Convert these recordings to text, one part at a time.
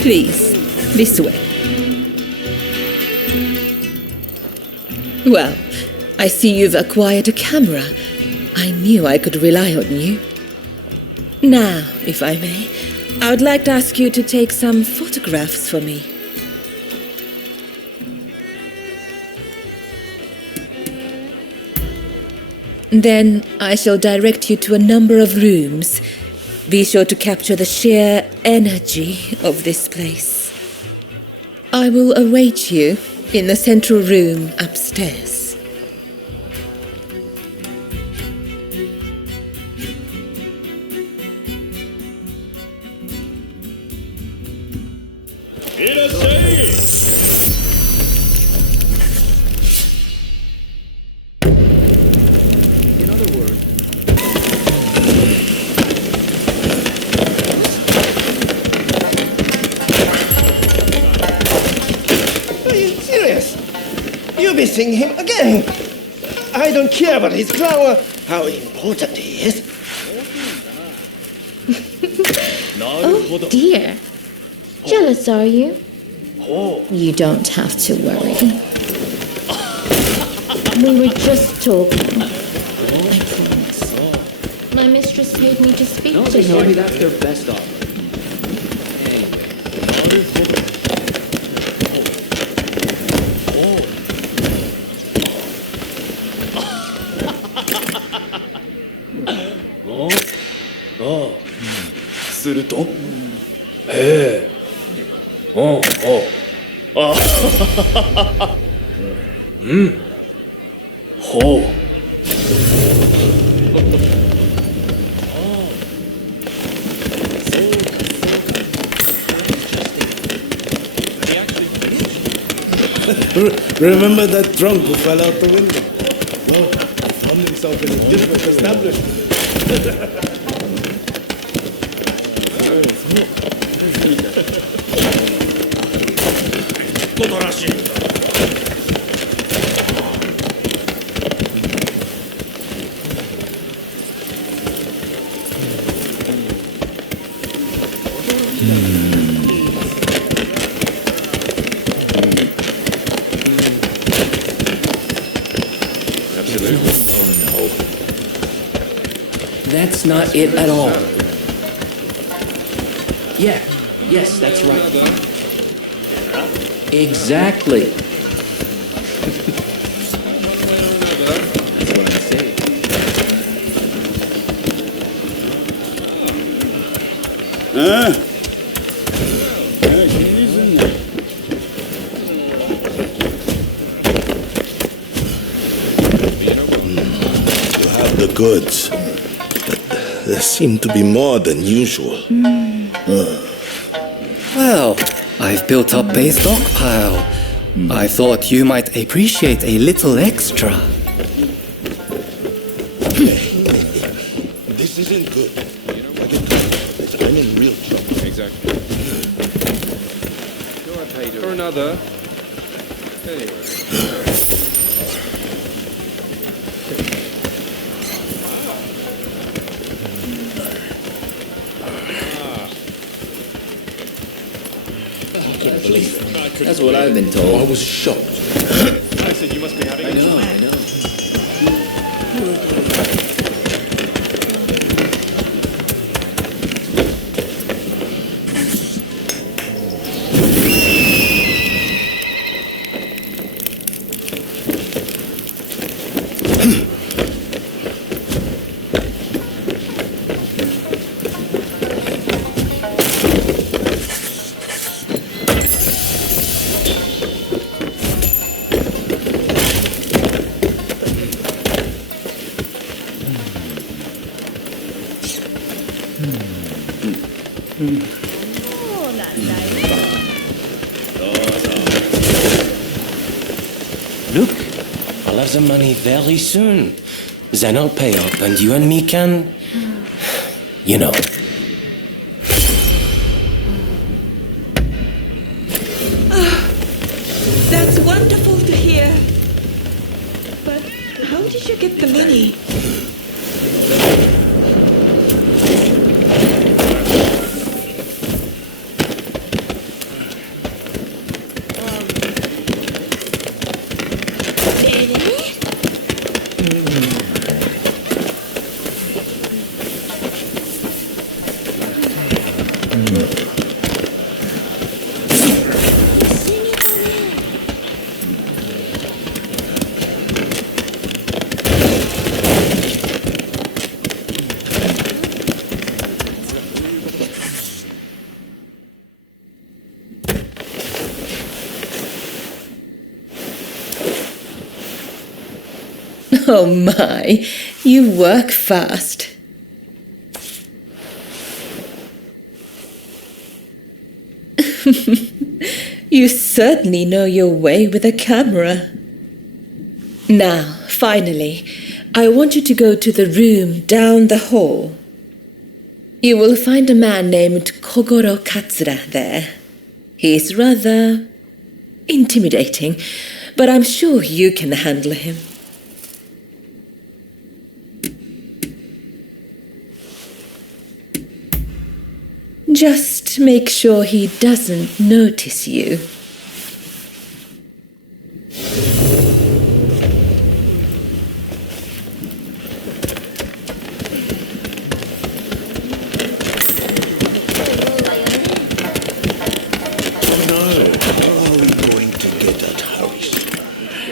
Please, this way. Well, I see you've acquired a camera. I knew I could rely on you. Now, if I may, I would like to ask you to take some photographs for me. Then I shall direct you to a number of rooms. Be sure to capture the sheer energy of this place. I will await you in the central room upstairs. Missing him again. I don't care about his flower, how important he is. Oh dear. Jealous, are you? You don't have to worry. We were just talking. I promise. My mistress paid me to speak to you. Maybe that's their best offer. Remember that drunk who fell out the window? Oh, found himself in a different establishment. That's not it at all. Yeah, yes, that's right. Exactly. That's what I'm saying. You have the goods. There seem to be more than usual. Well, I've built up a stockpile. I thought you might appreciate a little extra. This isn't good. I'm in real trouble. Exactly. Or another. Anyway. That's what I've been told. I was shocked. I said you must be having I know. Look, I'll have the money very soon. Then I'll pay up and you and me can... You know. That's wonderful to hear. But how did you get the money? Oh my, you work fast. You certainly know your way with a camera. Now, finally, I want you to go to the room down the hall. You will find a man named Kogoro Katsura there. He's rather intimidating, but I'm sure you can handle him. Just make sure he doesn't notice you.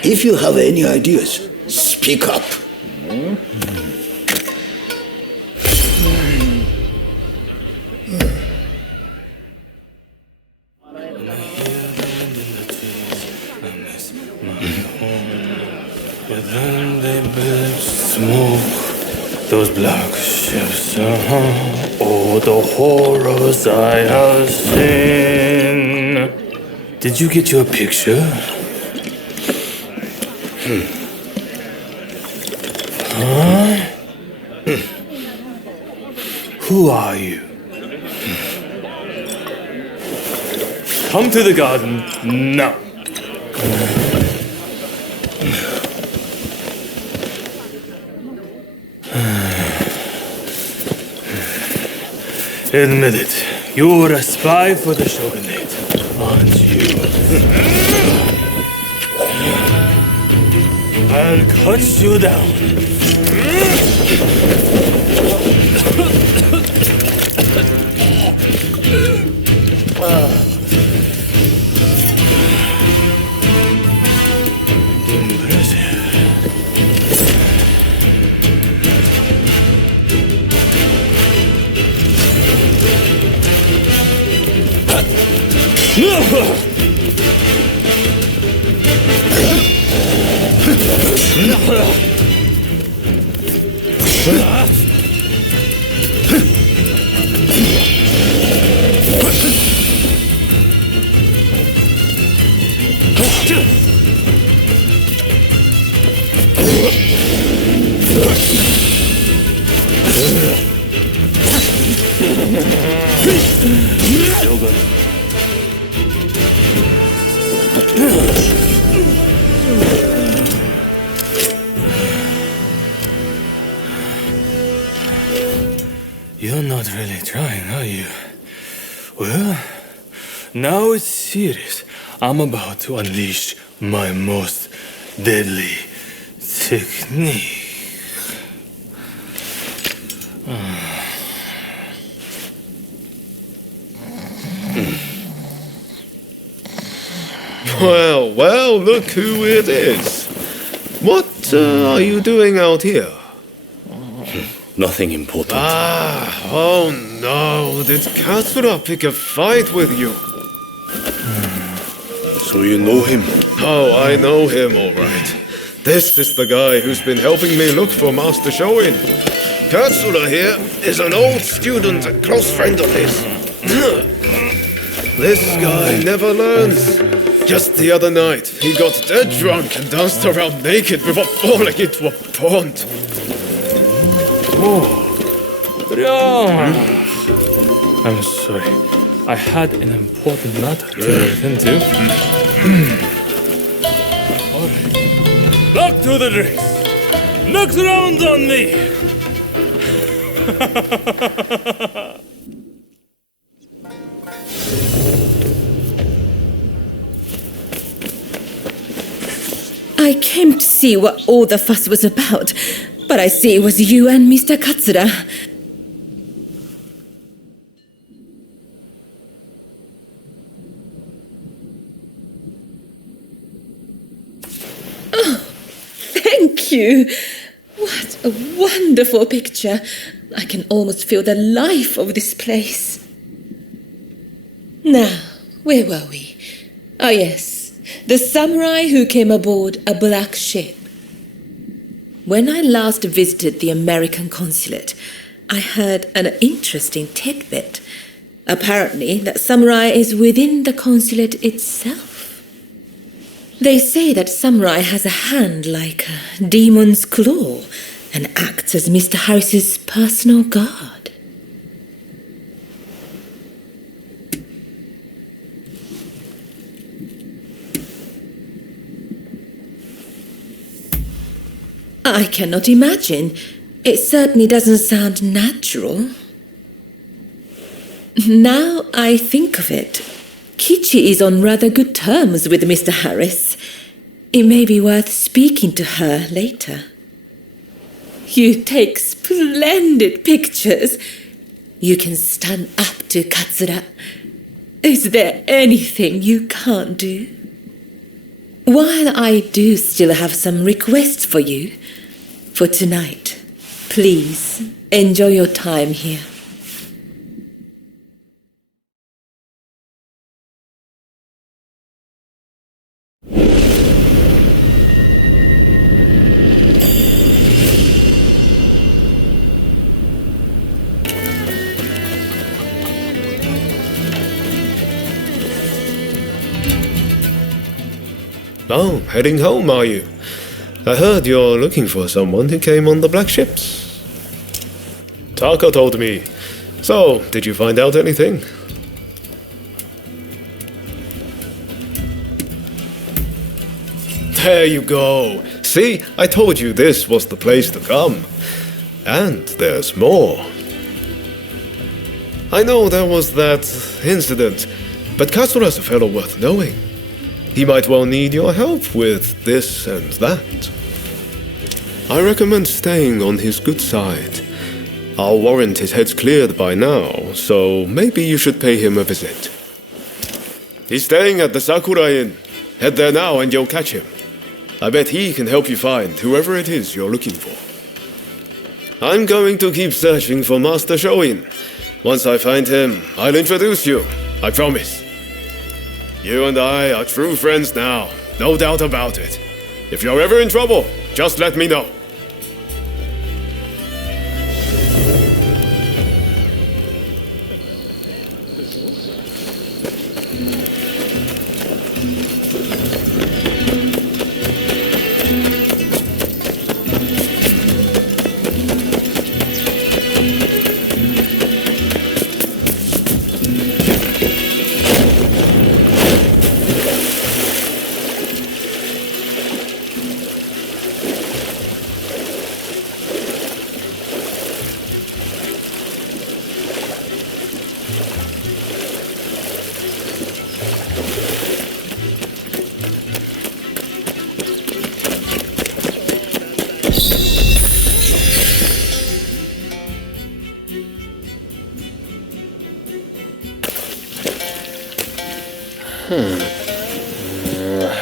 If you have any ideas, speak up. Then they build smoke, those black ships, oh, the horrors I have seen. Did you get your picture? Huh? Who are you? Come to the garden now. Admit it, you're a spy for the shogunate, aren't you? I'll cut you down. You're not really trying, are you? Well, now it's serious. I'm about to unleash my most deadly technique. Well, look who it is. What are you doing out here? Nothing important. Oh no, did Katsura pick a fight with you? So you know him? Oh, I know him all right. This is the guy who's been helping me look for Master Shoin. Katsura here is an old student, a close friend of his. This guy never learns. Just the other night, he got dead drunk and danced around naked before falling into a pond. I'm sorry. I had an important matter to attend to. Back to the drinks. Next round on me. I came to see what all the fuss was about, but I see it was you and Mr. Katsura. Thank you. What a wonderful picture. I can almost feel the life of this place. Now, where were we? Ah, yes, the samurai who came aboard a black ship. When I last visited the American consulate, I heard an interesting tidbit. Apparently, that samurai is within the consulate itself. They say that samurai has a hand like a demon's claw and acts as Mr. Harris's personal guard. I cannot imagine. It certainly doesn't sound natural. Now I think of it, Kichi is on rather good terms with Mr. Harris. It may be worth speaking to her later. You take splendid pictures. You can stand up to Katsura. Is there anything you can't do? While I do still have some requests for you, for tonight, please enjoy your time here. Oh, heading home, are you? I heard you're looking for someone who came on the black ships. Taka told me. So, did you find out anything? There you go. See, I told you this was the place to come. And there's more. I know there was that incident, but Katsura's a fellow worth knowing. He might well need your help with this and that. I recommend staying on his good side. I'll warrant his head's cleared by now, so maybe you should pay him a visit. He's staying at the Sakura Inn. Head there now and you'll catch him. I bet he can help you find whoever it is you're looking for. I'm going to keep searching for Master Shoin. Once I find him, I'll introduce you. I promise. You and I are true friends now, no doubt about it. If you're ever in trouble, just let me know.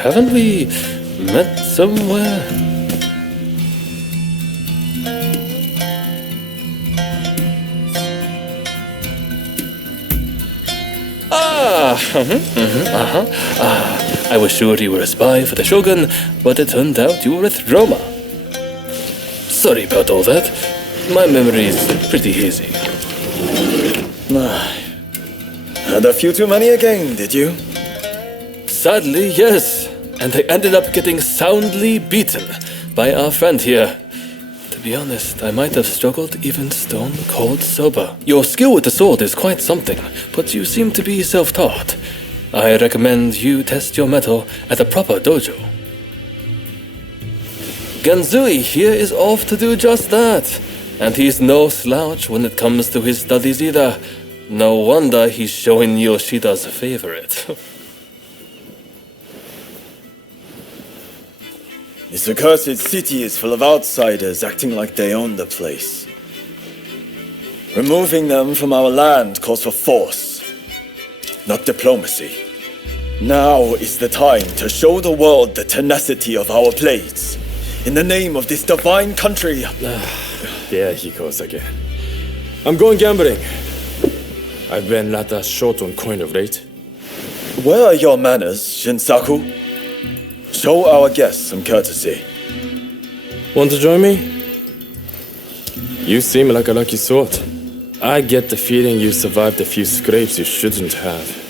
Haven't we met somewhere? I was sure you were a spy for the Shogun, but it turned out you were with Roma. Sorry about all that. My memory is pretty hazy. Had a few too many again, did you? Sadly, yes. And I ended up getting soundly beaten by our friend here. To be honest, I might have struggled even stone cold sober. Your skill with the sword is quite something, but you seem to be self-taught. I recommend you test your mettle at a proper dojo. Genzui here is off to do just that. And he's no slouch when it comes to his studies either. No wonder he's showing Yoshida's favorite. This accursed city is full of outsiders acting like they own the place. Removing them from our land calls for force, not diplomacy. Now is the time to show the world the tenacity of our blades. in the name of this divine country. There he goes again. I'm going gambling. I've been rather short on coin of late. Where are your manners, Shinsaku? Show our guests some courtesy. Want to join me? You seem like a lucky sort. I get the feeling you survived a few scrapes you shouldn't have.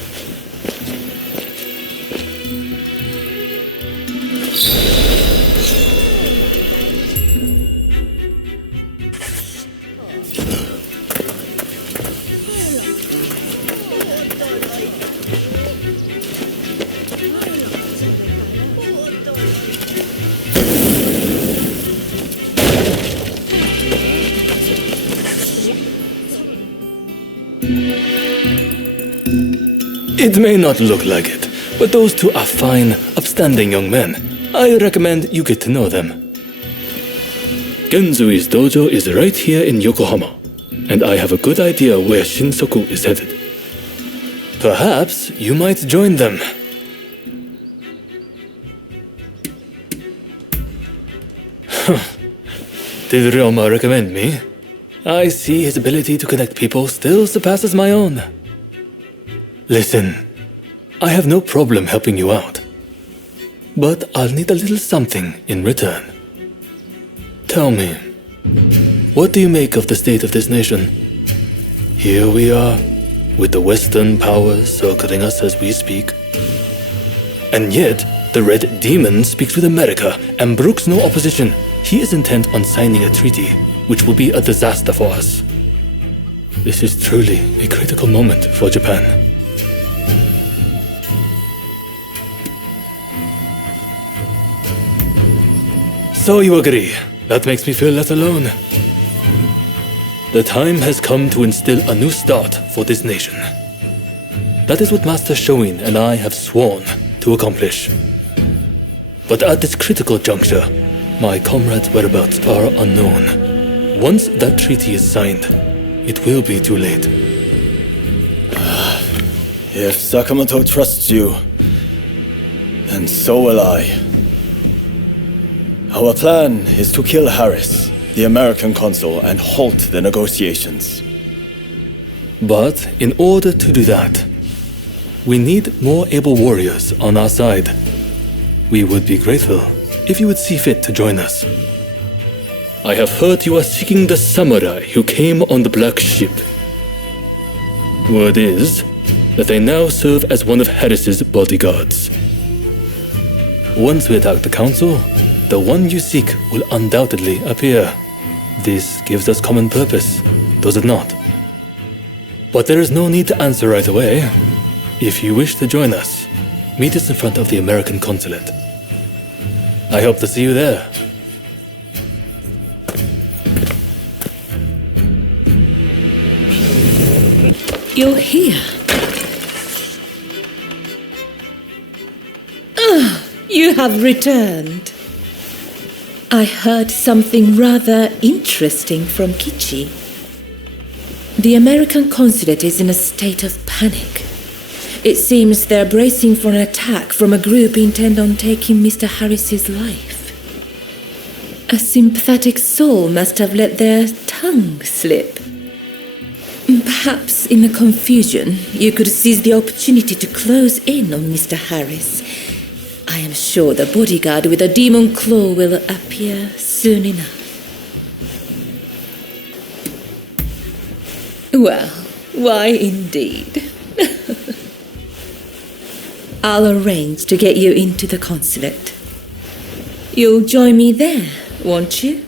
It may not look like it, but those two are fine, upstanding young men. I recommend you get to know them. Genzui's dojo is right here in Yokohama, and I have a good idea where Shinsaku is headed. Perhaps you might join them. Did Ryoma recommend me? I see his ability to connect people still surpasses my own. Listen, I have no problem helping you out, but I'll need a little something in return. Tell me, what do you make of the state of this nation? Here we are, with the Western powers circling us as we speak. And yet, the Red Demon speaks with America and brooks no opposition. He is intent on signing a treaty, which will be a disaster for us. This is truly a critical moment for Japan. So you agree. That makes me feel less alone. The time has come to instill a new start for this nation. That is what Master Shoin and I have sworn to accomplish. But at this critical juncture, my comrades' whereabouts are unknown. Once that treaty is signed, it will be too late. If Sakamoto trusts you, then so will I. Our plan is to kill Harris, the American consul, and halt the negotiations. But in order to do that, we need more able warriors on our side. We would be grateful if you would see fit to join us. I have heard you are seeking the samurai who came on the black ship. Word is that they now serve as one of Harris's bodyguards. Once we attack the council, the one you seek will undoubtedly appear. This gives us common purpose, does it not? But there is no need to answer right away. If you wish to join us, meet us in front of the American consulate. I hope to see you there. You're here. You have returned. I heard something rather interesting from Kichi. The American consulate is in a state of panic. It seems they're bracing for an attack from a group intent on taking Mr. Harris's life. A sympathetic soul must have let their tongue slip. Perhaps in the confusion, you could seize the opportunity to close in on Mr. Harris. I am sure the bodyguard with a demon claw will appear soon enough. Well, why indeed? I'll arrange to get you into the consulate. You'll join me there, won't you?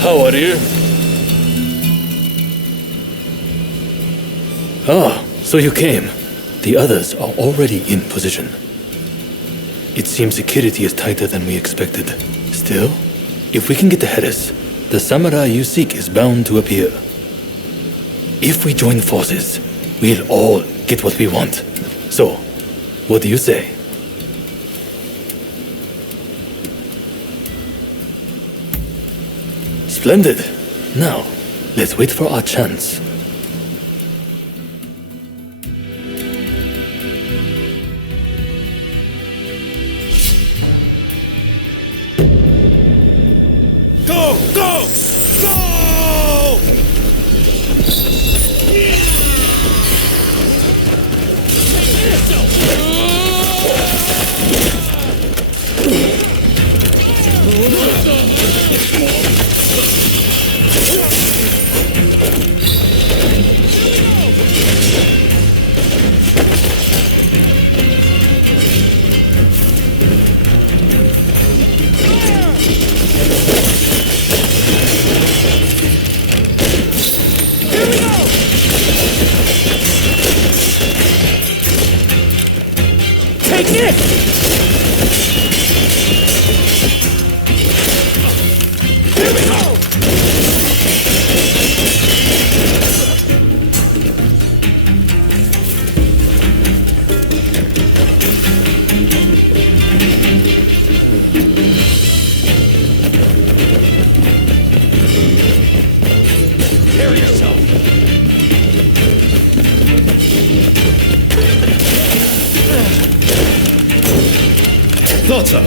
How are you? Ah, so you came. The others are already in position. It seems security is tighter than we expected. Still, if we can get to Harris, the samurai you seek is bound to appear. If we join forces, we'll all get what we want. So, what do you say? Splendid. Now, let's wait for our chance. Thought so.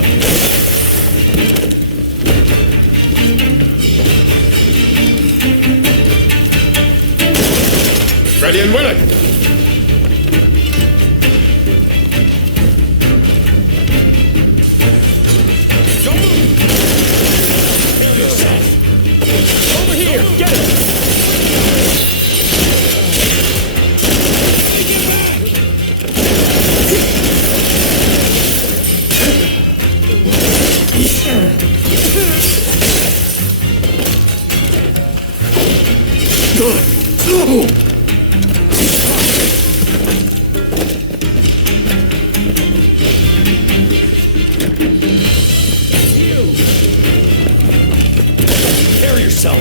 Ready and willing. Over here! Get it! Prepare yourself!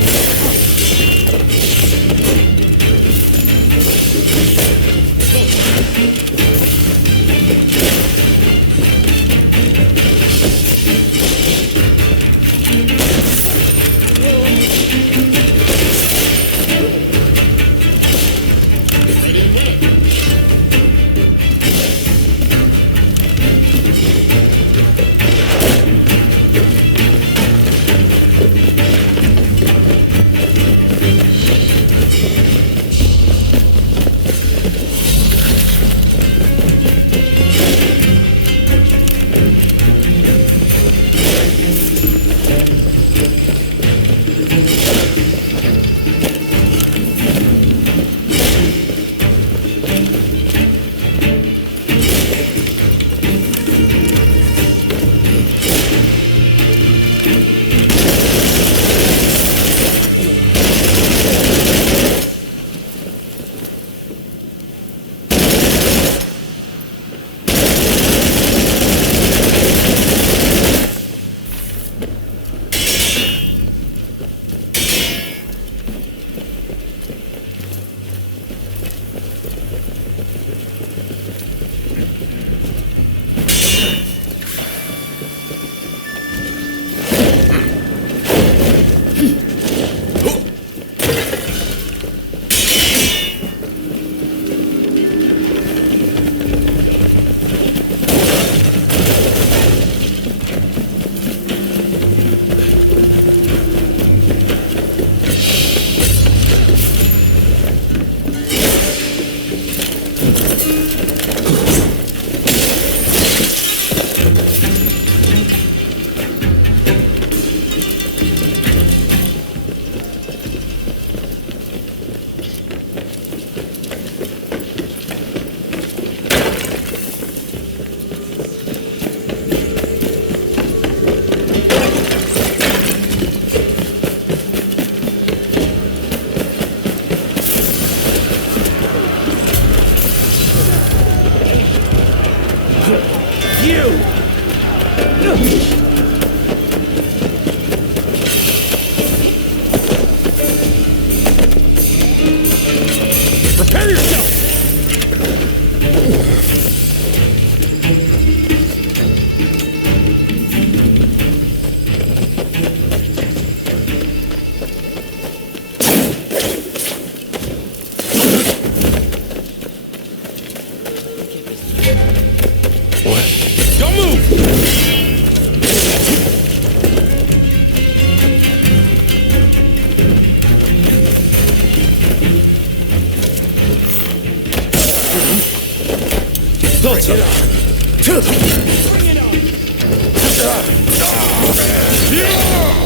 Prepare yourself! Don't move! Thought so. Bring it on!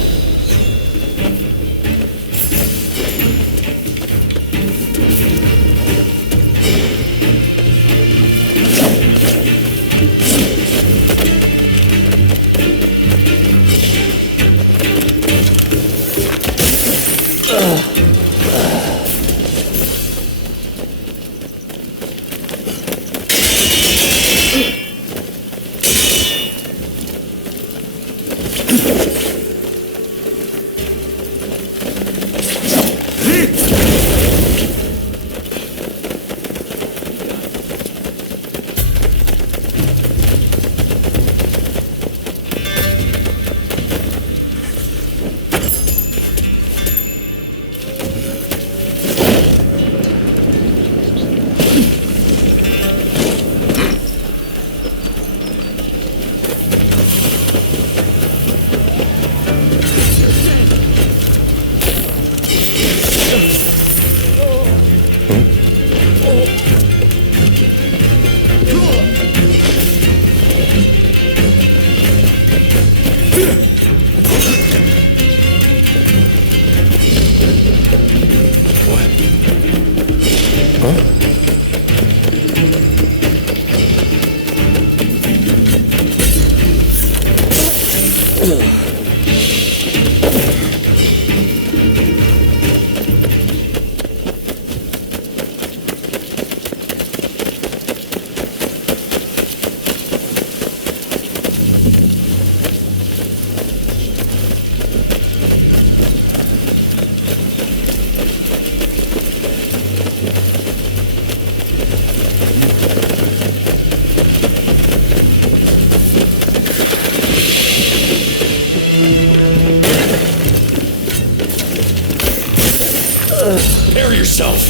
Prepare yourself!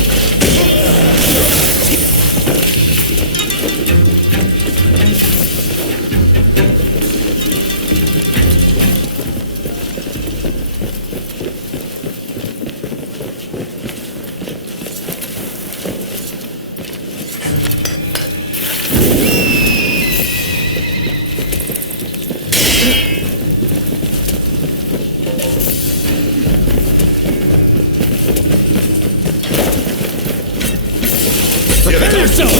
Prepare yourself!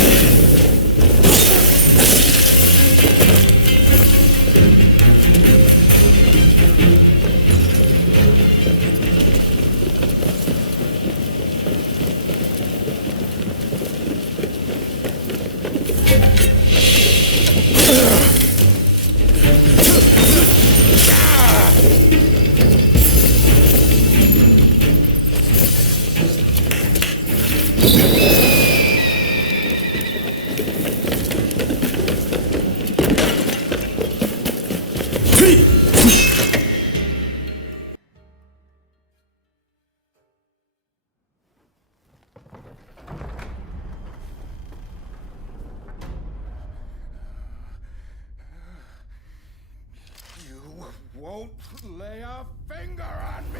Won't lay a finger on me!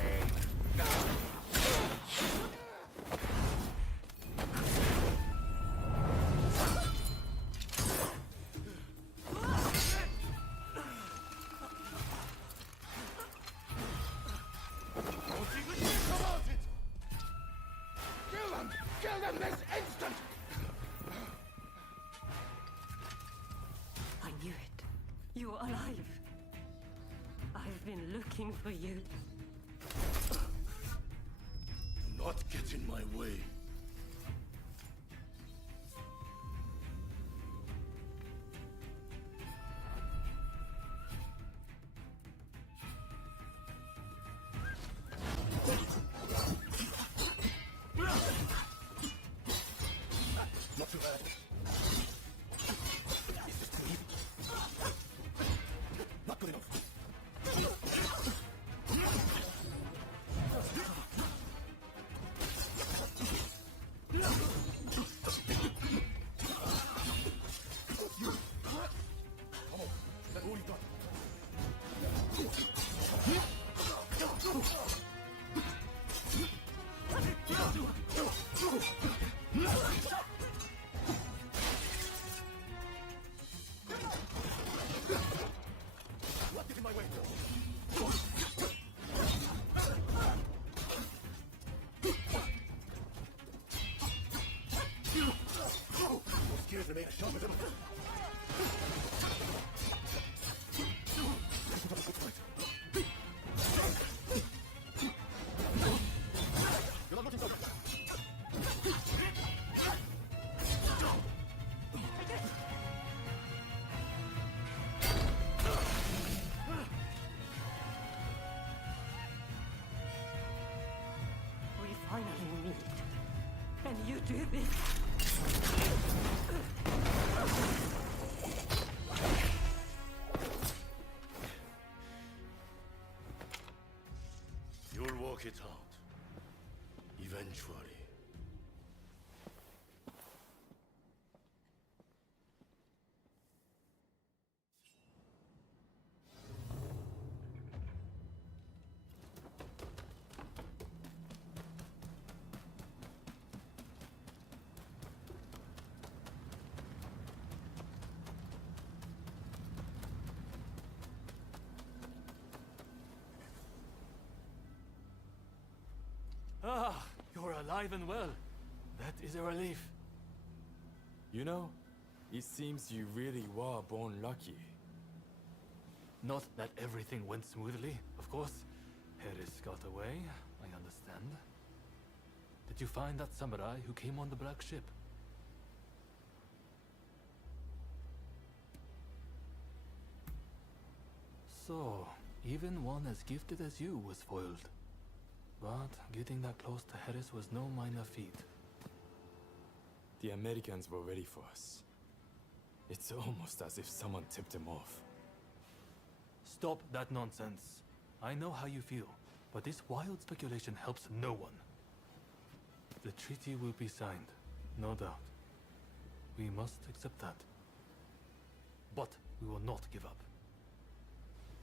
Kill them! Kill them this instant! I knew it. You are alive. I've been looking for you. Do not get in my way. Not too bad. Is this too easy? Not good enough. Remain as sharp as ever. You're not looking so good. We finally meet. And you do this. You'll work it out. Eventually. Ah, you're alive and well. That is a relief. You know, it seems you really were born lucky. Not that everything went smoothly, of course. Harris got away, I understand. Did you find that samurai who came on the black ship? So, even one as gifted as you was foiled. But getting that close to Harris was no minor feat. The Americans were ready for us. It's almost as if someone tipped them off. Stop that nonsense. I know how you feel, but this wild speculation helps no one. The treaty will be signed, no doubt. We must accept that. But we will not give up.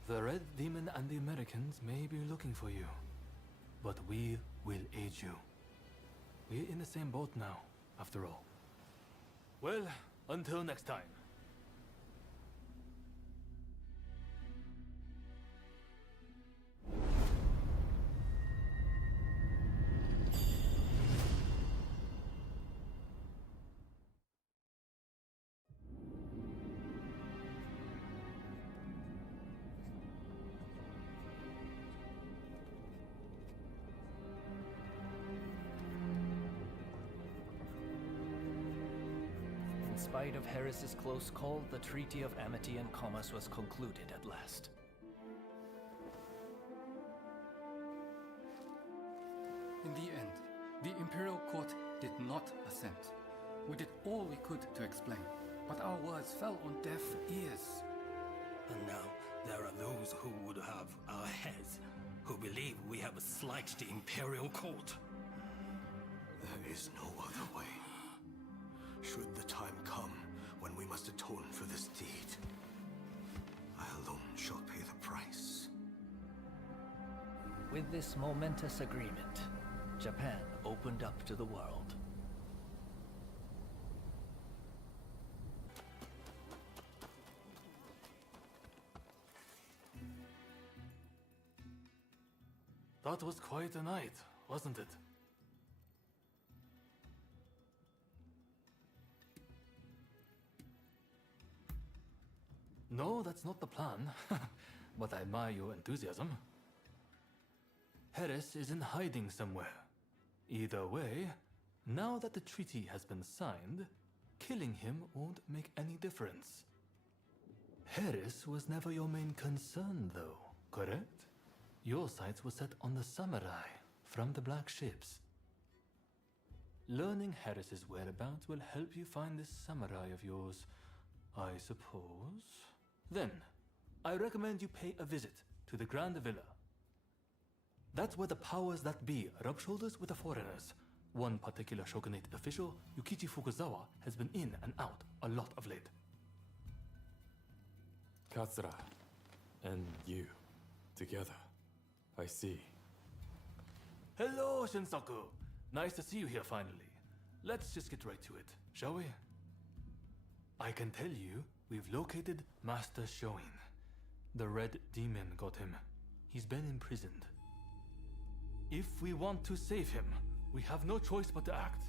The Red Demon and the Americans may be looking for you, but we will aid you. We're in the same boat now, after all. Well, until next time. In spite of Harris's close call, the Treaty of Amity and Commerce was concluded at last. In the end, the Imperial Court did not assent. We did all we could to explain, but our words fell on deaf ears. And now there are those who would have our heads, who believe we have slighted the Imperial Court. There is no other way. Should the time come when we must atone for this deed, I alone shall pay the price. With this momentous agreement, Japan opened up to the world. That was quite a night, wasn't it? No, that's not the plan. But I admire your enthusiasm. Harris is in hiding somewhere. Either way, now that the treaty has been signed, killing him won't make any difference. Harris was never your main concern, though, correct? Your sights were set on the samurai from the Black Ships. Learning Harris's whereabouts will help you find this samurai of yours, I suppose. Then, I recommend you pay a visit to the Grand Villa. That's where the powers that be rub shoulders with the foreigners. One particular shogunate official, Yukichi Fukuzawa, has been in and out a lot of late. Katsura and you together. I see. Hello, Shinsaku. Nice to see you here finally. Let's just get right to it, shall we? I can tell you, we've located Master Shoin. The Red Demon got him. He's been imprisoned. If we want to save him, we have no choice but to act.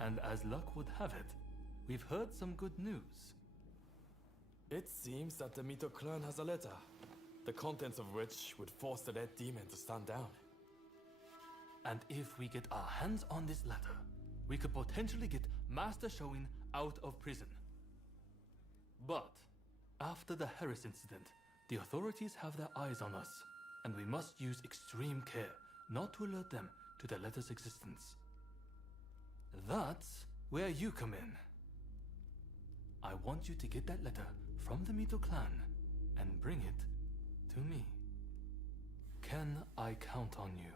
And as luck would have it, we've heard some good news. It seems that the Mito clan has a letter, the contents of which would force the Red Demon to stand down. And if we get our hands on this letter, we could potentially get Master Shoin out of prison. But after the Harris incident, the authorities have their eyes on us, and we must use extreme care not to alert them to the letter's existence. That's where you come in. I want you to get that letter from the Mito clan and bring it to me. Can I count on you?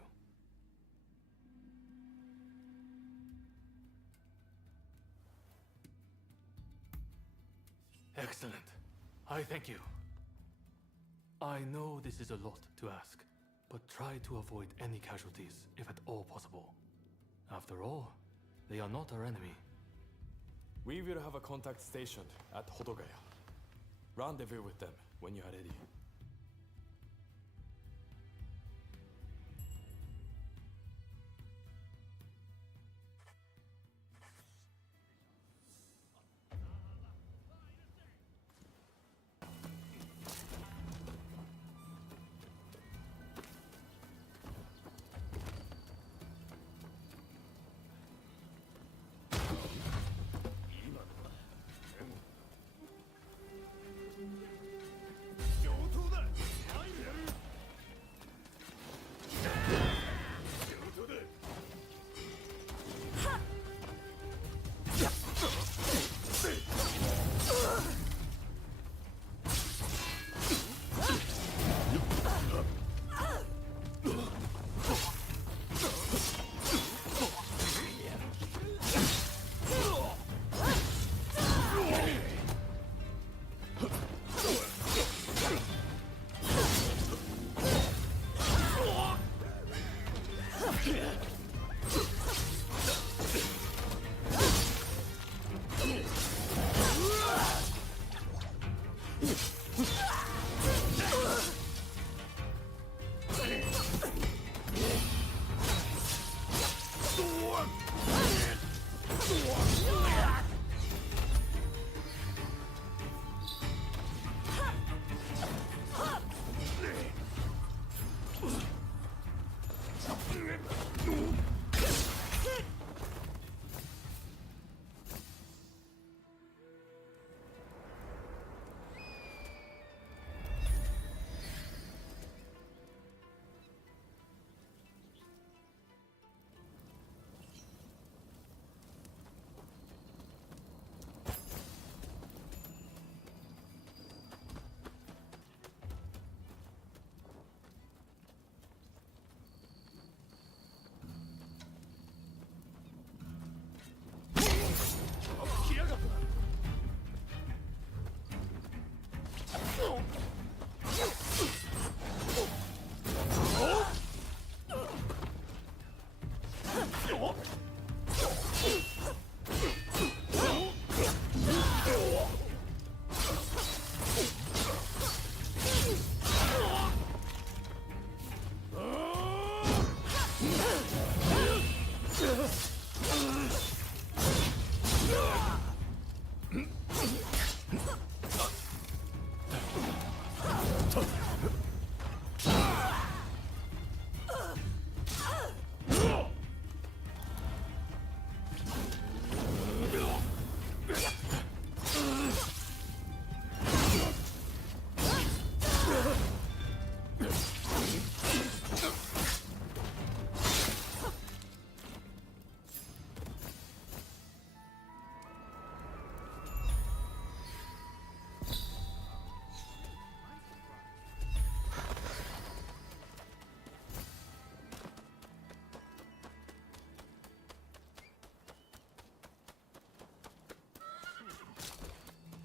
Excellent. I thank you. I know this is a lot to ask, but try to avoid any casualties if at all possible. After all, they are not our enemy. We will have a contact stationed at Hodogaya. Rendezvous with them when you are ready.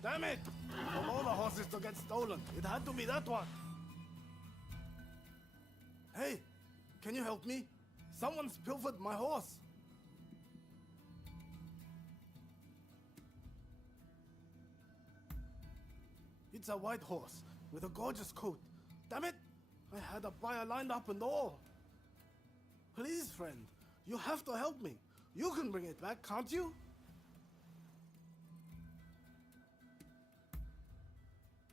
Damn it! Of all the horses to get stolen, it had to be that one. Hey, can you help me? Someone's pilfered my horse. It's a white horse with a gorgeous coat. Damn it! I had a buyer lined up and all. Please, friend, you have to help me. You can bring it back, can't you?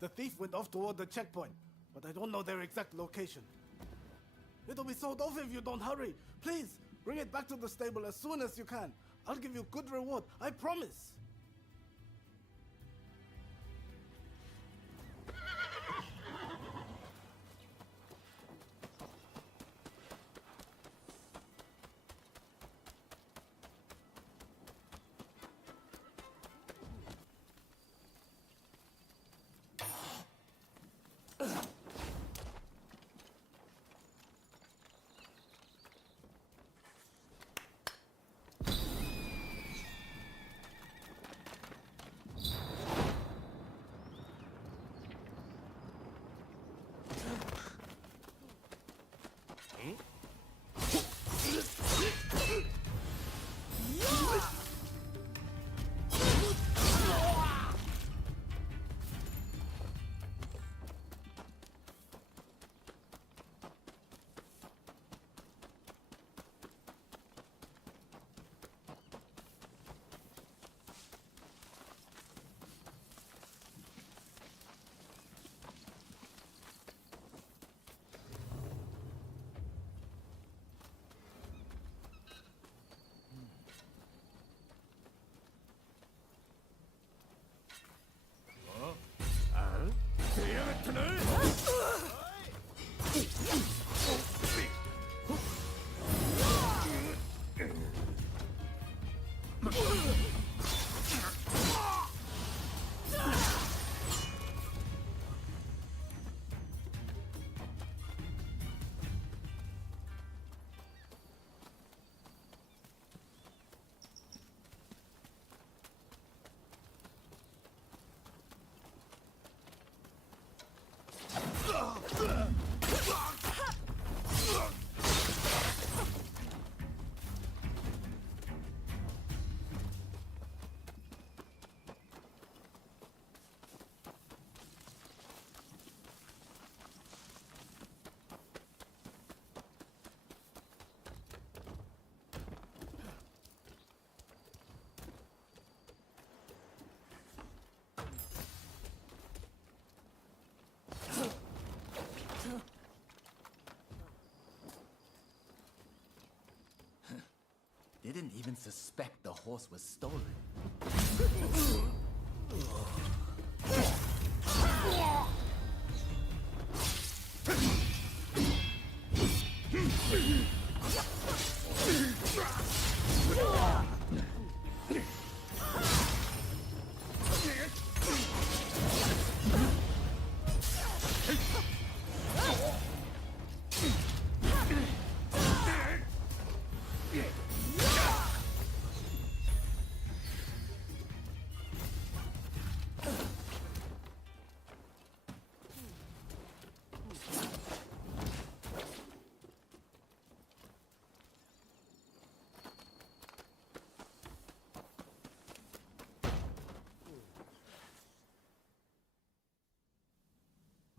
The thief went off toward the checkpoint, but I don't know their exact location. It'll be sold off if you don't hurry. Please, bring it back to the stable as soon as you can. I'll give you good reward, I promise. didn't even suspect the horse was stolen.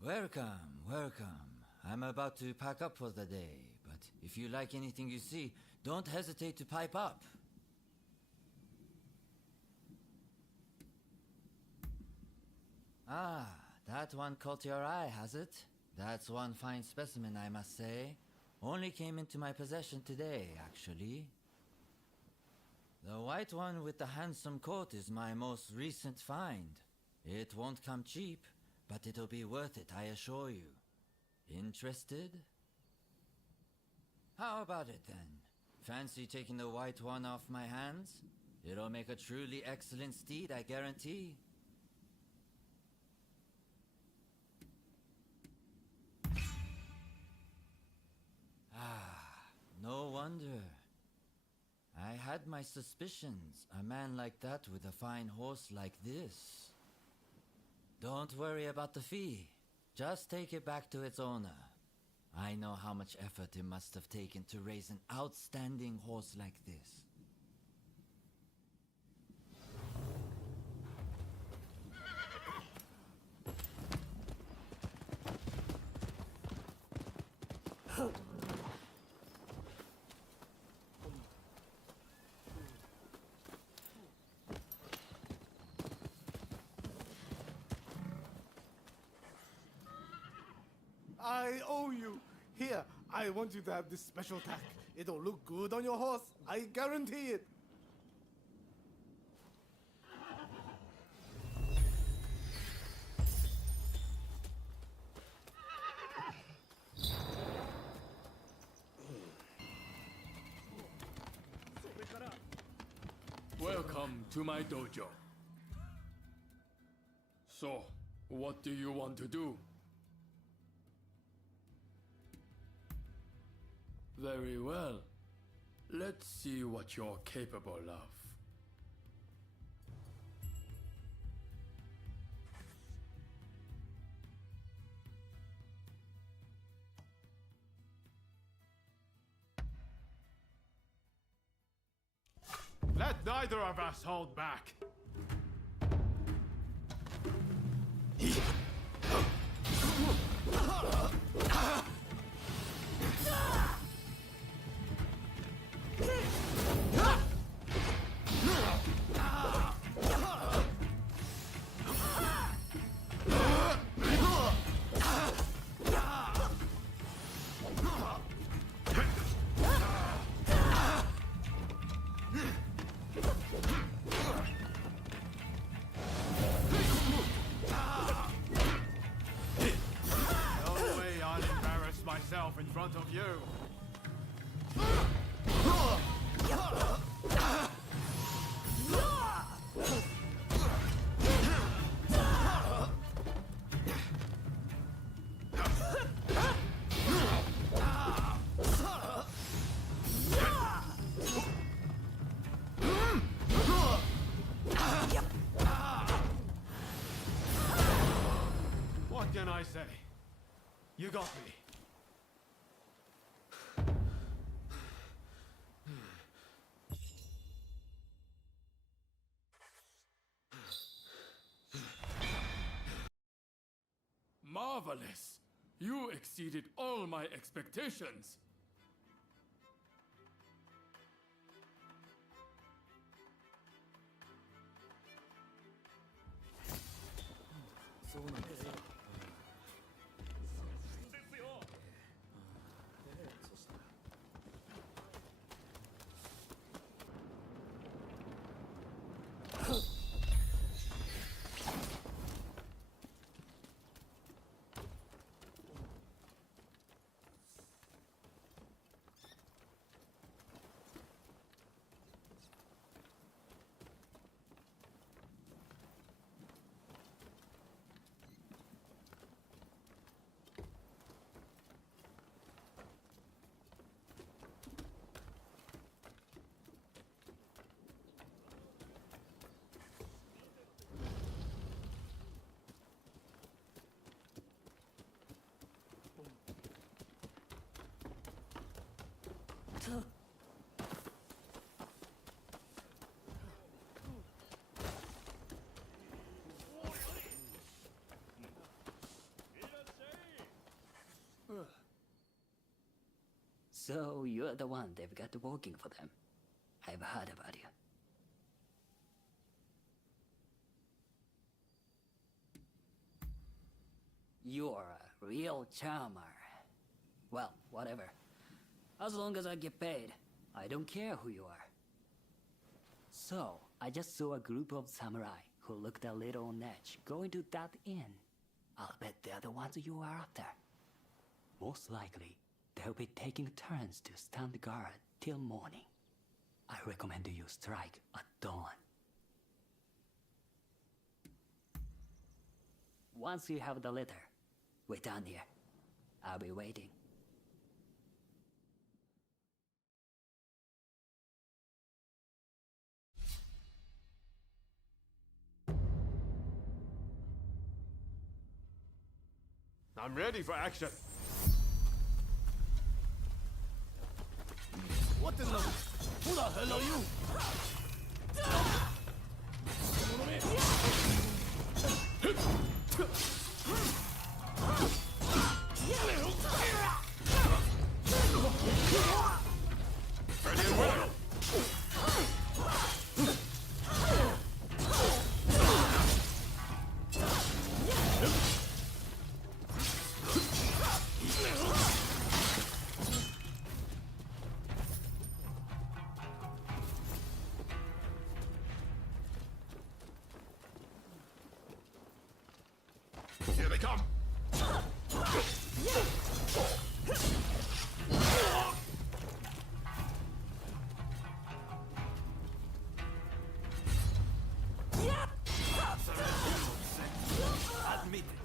Welcome, welcome. I'm about to pack up for the day, but if you like anything you see, don't hesitate to pipe up. Ah, that one caught your eye, has it? That's one fine specimen, I must say. Only came into my possession today, actually. The white one with the handsome coat is my most recent find. It won't come cheap, but it'll be worth it, I assure you. Interested? How about it then? Fancy taking the white one off my hands? It'll make a truly excellent steed, I guarantee. Ah, no wonder. I had my suspicions. A man like that with a fine horse like this. Don't worry about the fee. Just take it back to its owner. I know how much effort it must have taken to raise an outstanding horse like this. I owe you. Here, I want you to have this special tack. It'll look good on your horse. I guarantee it. Welcome to my dojo. So, what do you want to do? Very well. Let's see what you're capable of. Let neither of us hold back. In front of you. What can I say? You got me. Marvelous! You exceeded all my expectations! So you're the one they've got working for them. I've heard about you. You're a real charmer. Well, whatever. As long as I get paid, I don't care who you are. So, I just saw a group of samurai who looked a little on edge going to that inn. I'll bet they're the ones you are after. Most likely, they'll be taking turns to stand guard till morning. I recommend you strike at dawn. Once you have the letter, wait down here. I'll be waiting. I'm ready for action. What in the... Who the hell are you? Ready and willing. Here they come! Admit it.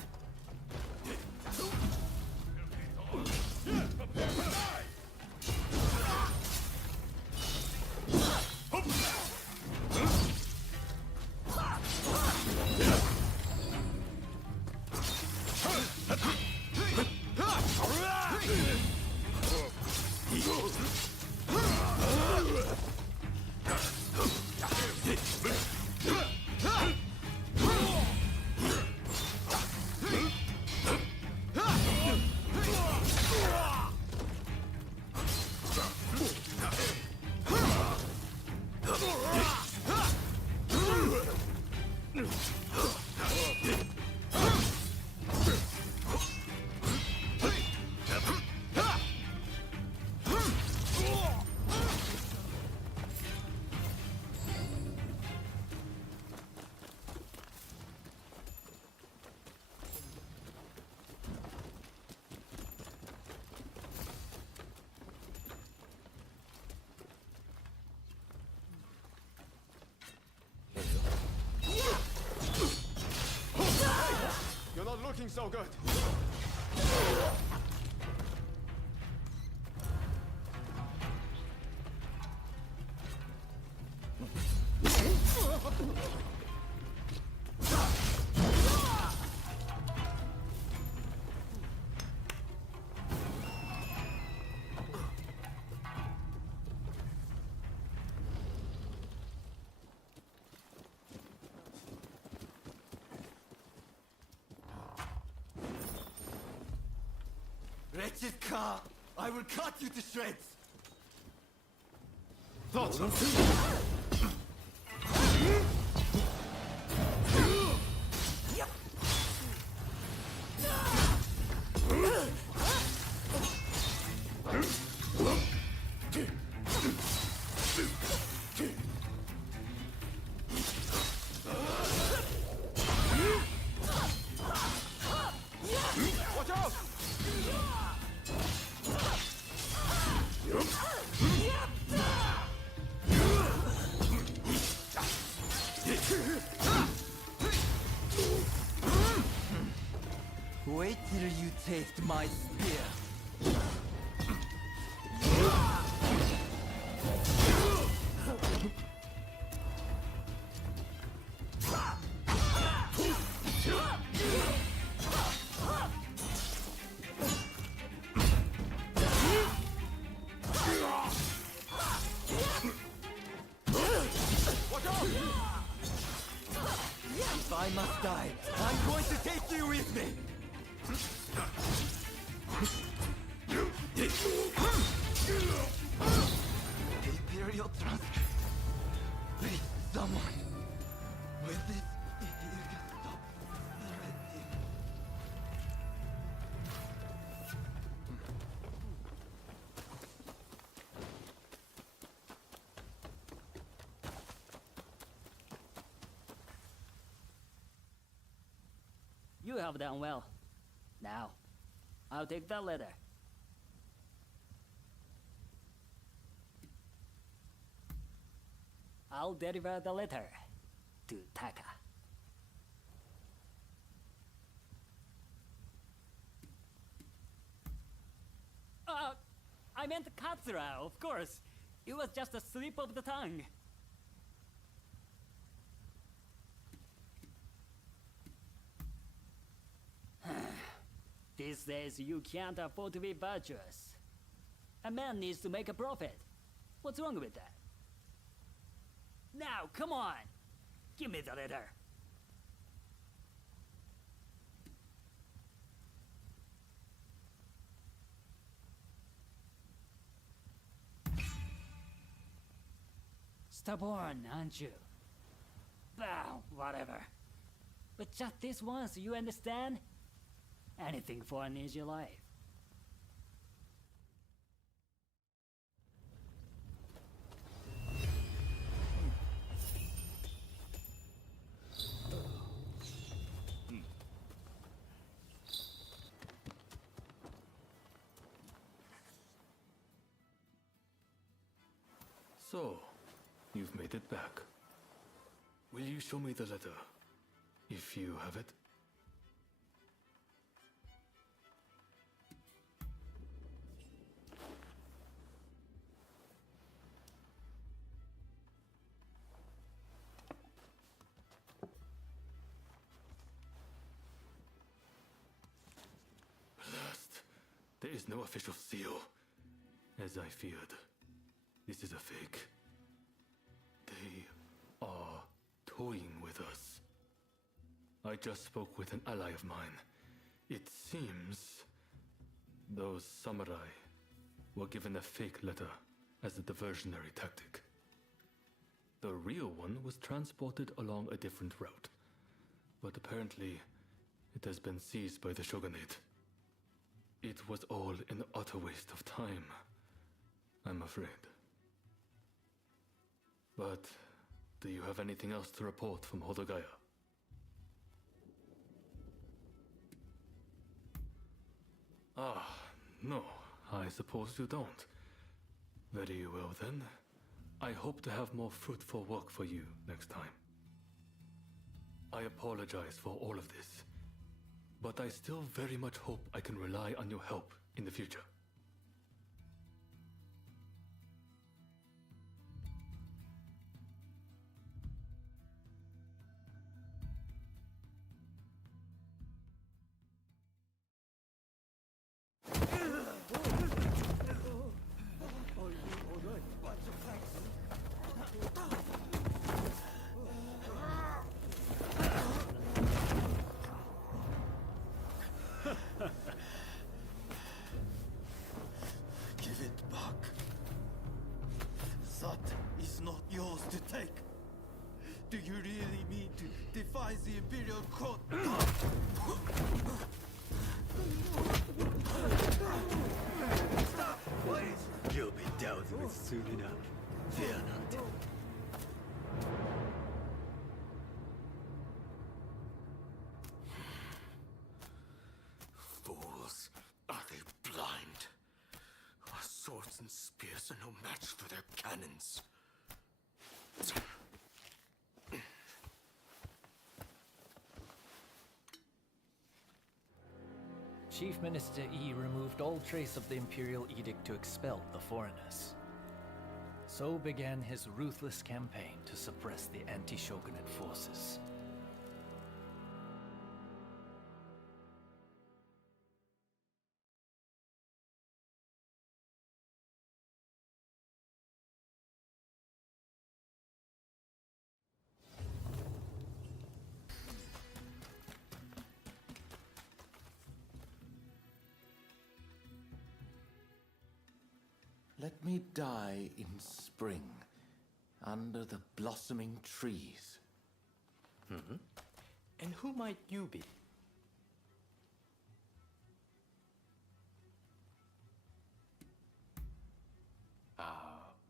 You're not looking so good. Wretched car! I will cut you to shreds! Thoughts? Watch out! Wait till you taste my spear. If I must die, I'm going to take you with me! translate. Please, someone. With this, you can stop threatening. You have done well. Now, I'll take that letter. I'll deliver the letter to Taka. I meant Katsura, of course. It was just a slip of the tongue. These days, you can't afford to be virtuous. A man needs to make a profit. What's wrong with that? Now, come on! Give me the letter. Stubborn, aren't you? Bah, whatever. But just this once, you understand? Anything for an easy life. So, you've made it back. Will you show me the letter, if you have it? There is no official seal, as I feared. This is a fake. They are toying with us. I just spoke with an ally of mine. It seems those samurai were given a fake letter as a diversionary tactic. The real one was transported along a different route, but apparently it has been seized by the shogunate. It was all an utter waste of time, I'm afraid. But do you have anything else to report from Hodogaya? Ah, no, I suppose you don't. Very well then. I hope to have more fruitful work for you next time. I apologize for all of this, but I still very much hope I can rely on your help in the future. Give it back. That is not yours to take. Do you really mean to defy the Imperial Court? Stop, please! You'll be dealt with soon enough. Fear not. Fools. Are they blind? Our swords and spears are no match for their cannons. Chief Minister Yi removed all trace of the Imperial Edict to expel the foreigners. So began his ruthless campaign to suppress the anti-shogunate forces. Let me die in spring, under the blossoming trees. And who might you be?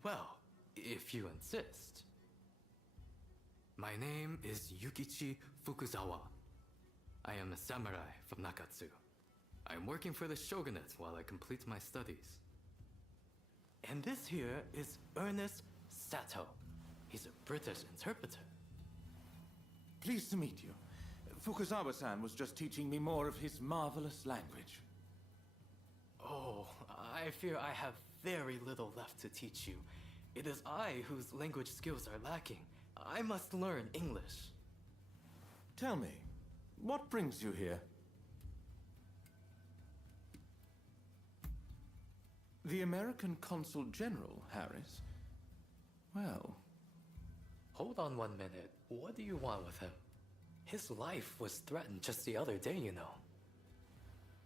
Well, if you insist. My name is Yukichi Fukuzawa. I am a samurai from Nakatsu. I am working for the shogunate while I complete my studies. And this here is Ernest Sato. He's a British interpreter. Pleased to meet you. Fukuzawa-san was just teaching me more of his marvelous language. Oh, I fear I have very little left to teach you. It is I whose language skills are lacking. I must learn English. Tell me, what brings you here? The American Consul General, Harris? Well... Hold on 1 minute. What do you want with him? His life was threatened just the other day, you know.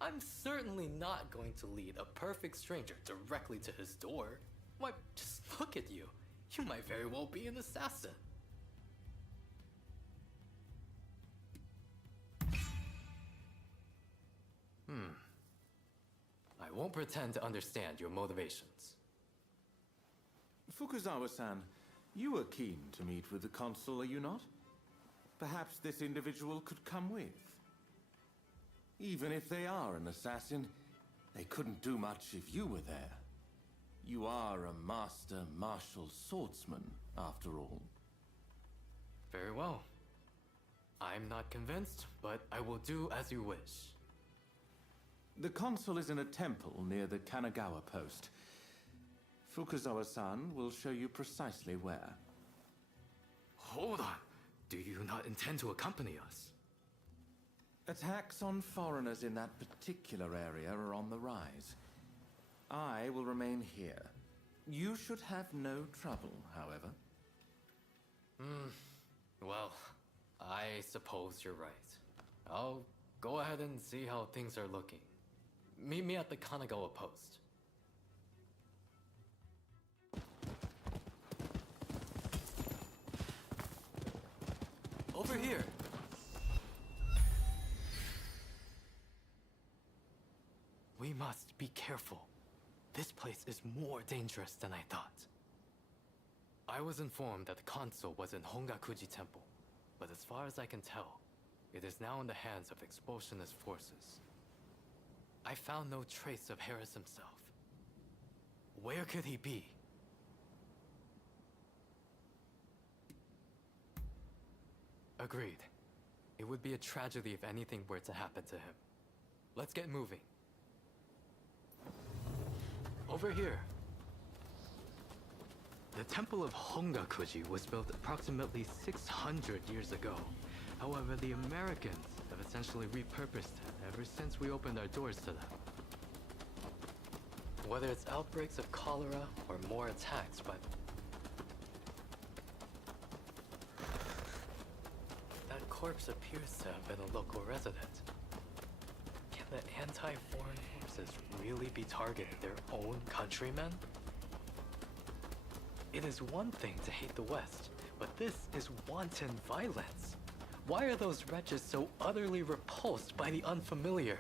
I'm certainly not going to lead a perfect stranger directly to his door. Why, just look at you. You might very well be an assassin. I won't pretend to understand your motivations. Fukuzawa-san, you were keen to meet with the consul, are you not? Perhaps this individual could come with. Even if they are an assassin, they couldn't do much if you were there. You are a master martial swordsman, after all. Very well. I'm not convinced, but I will do as you wish. The consul is in a temple near the Kanagawa post. Fukuzawa-san will show you precisely where. Hold on. Do you not intend to accompany us? Attacks on foreigners in that particular area are on the rise. I will remain here. You should have no trouble, however. Well, I suppose you're right. I'll go ahead and see how things are looking. Meet me at the Kanagawa post. Over here! We must be careful. This place is more dangerous than I thought. I was informed that the consul was in Hongakuji Temple, but as far as I can tell, it is now in the hands of expulsionist forces. I found no trace of Harris himself. Where could he be? Agreed. It would be a tragedy if anything were to happen to him. Let's get moving. Over here. The Temple of Hongakuji was built approximately 600 years ago. However, the Americans have essentially repurposed it ever since we opened our doors to them. Whether it's outbreaks of cholera or more attacks by that corpse appears to have been a local resident. Can the anti-foreign forces really be targeting their own countrymen? It is one thing to hate the West, but this is wanton violence. Why are those wretches so utterly repulsed by the unfamiliar?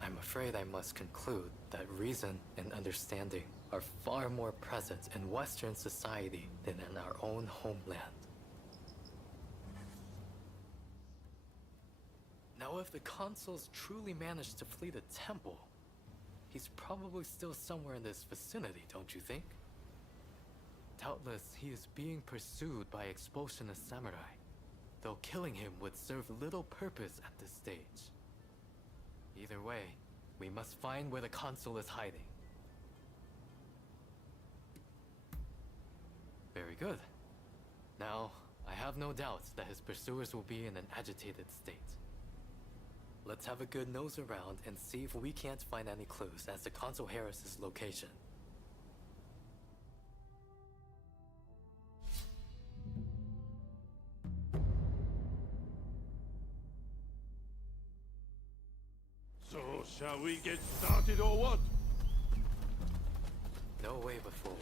I'm afraid I must conclude that reason and understanding are far more present in Western society than in our own homeland. Now, if the consuls truly managed to flee the temple, he's probably still somewhere in this vicinity, don't you think? Doubtless, he is being pursued by expulsionist samurai, though killing him would serve little purpose at this stage. Either way, we must find where the consul is hiding. Very good. Now, I have no doubt that his pursuers will be in an agitated state. Let's have a good nose around and see if we can't find any clues as to Consul Harris's location. So, shall we get started or what? No way but forward.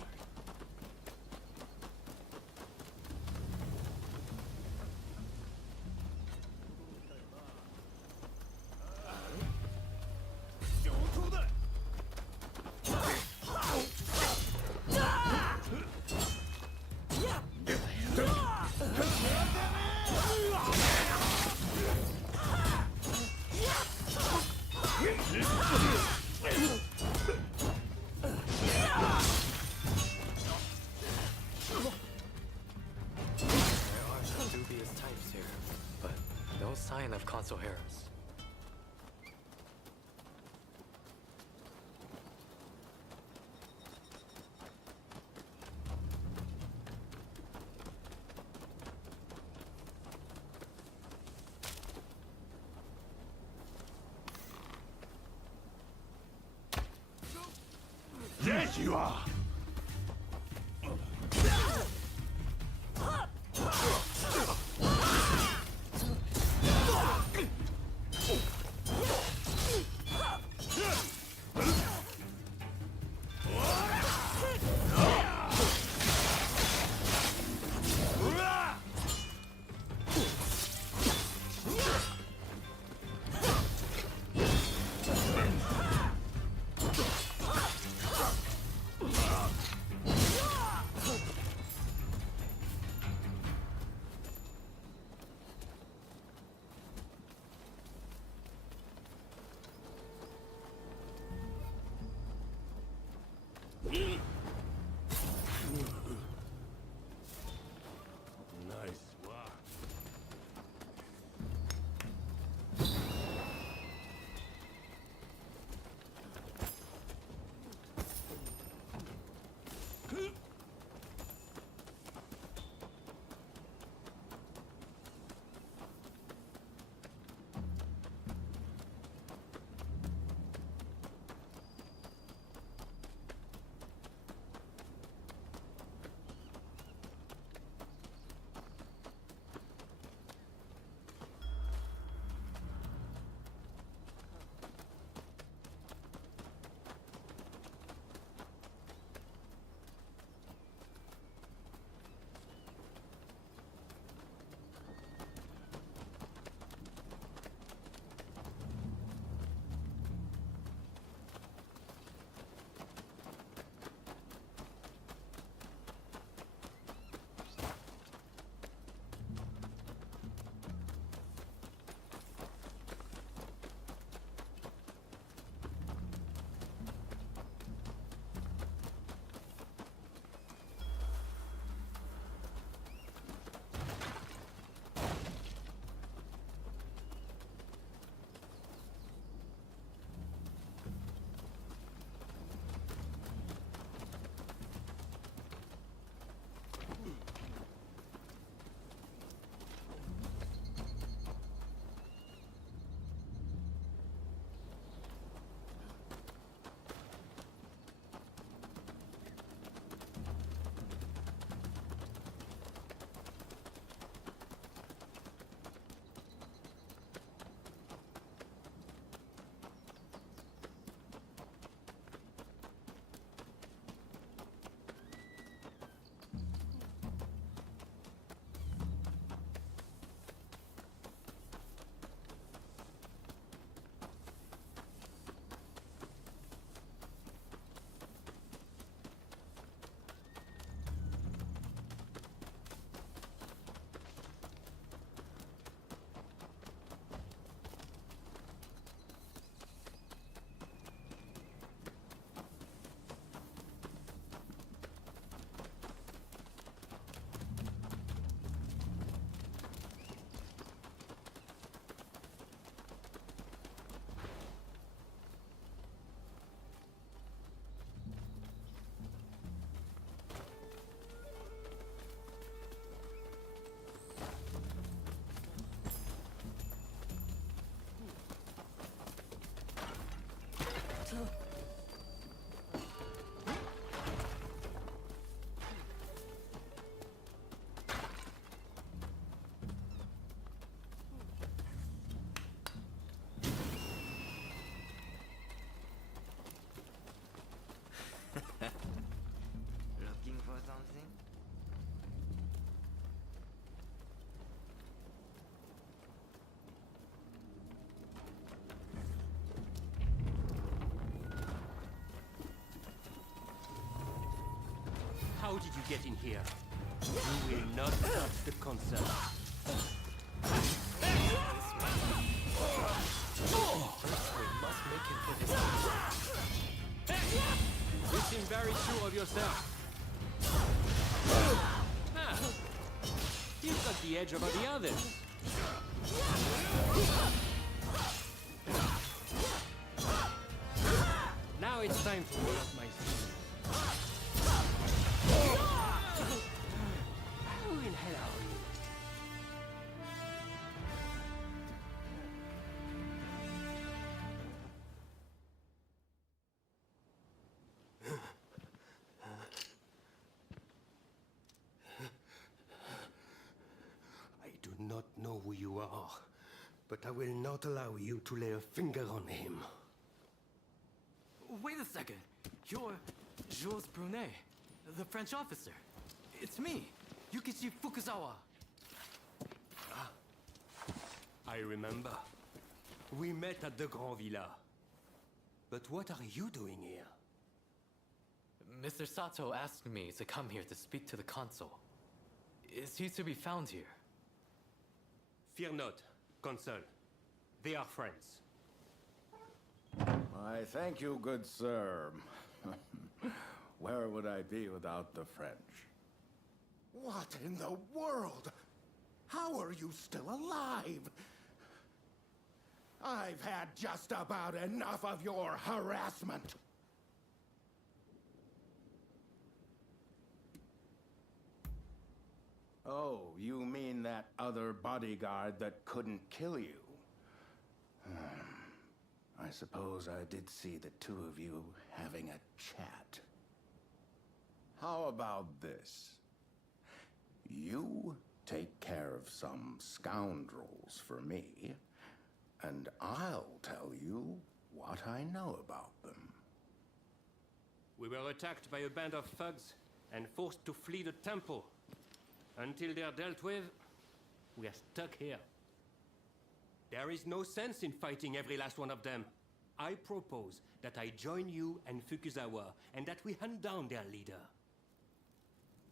Console Harris. There you are! Looking for something? How did you get in here? You will not touch the console. You seem very sure of yourself. You've got the edge over the others. Now it's time to roll up my sleeves. Who in hell are you? I do not know who you are, but I will not allow you to lay a finger on him. Wait a second. You're Jules Brunet, the French officer. It's me, Yukichi Fukuzawa. I remember. We met at the Grand Villa. But what are you doing here? Mr. Sato asked me to come here to speak to the consul. Is he to be found here? Fear not, Consul. They are friends. I thank you, good sir. Where would I be without the French? What in the world? How are you still alive? I've had just about enough of your harassment. Oh, you mean that other bodyguard that couldn't kill you? I suppose I did see the two of you having a chat. How about this? You take care of some scoundrels for me, and I'll tell you what I know about them. We were attacked by a band of thugs and forced to flee the temple. Until they're dealt with, we are stuck here. There is no sense in fighting every last one of them. I propose that I join you and Fukuzawa, and that we hunt down their leader.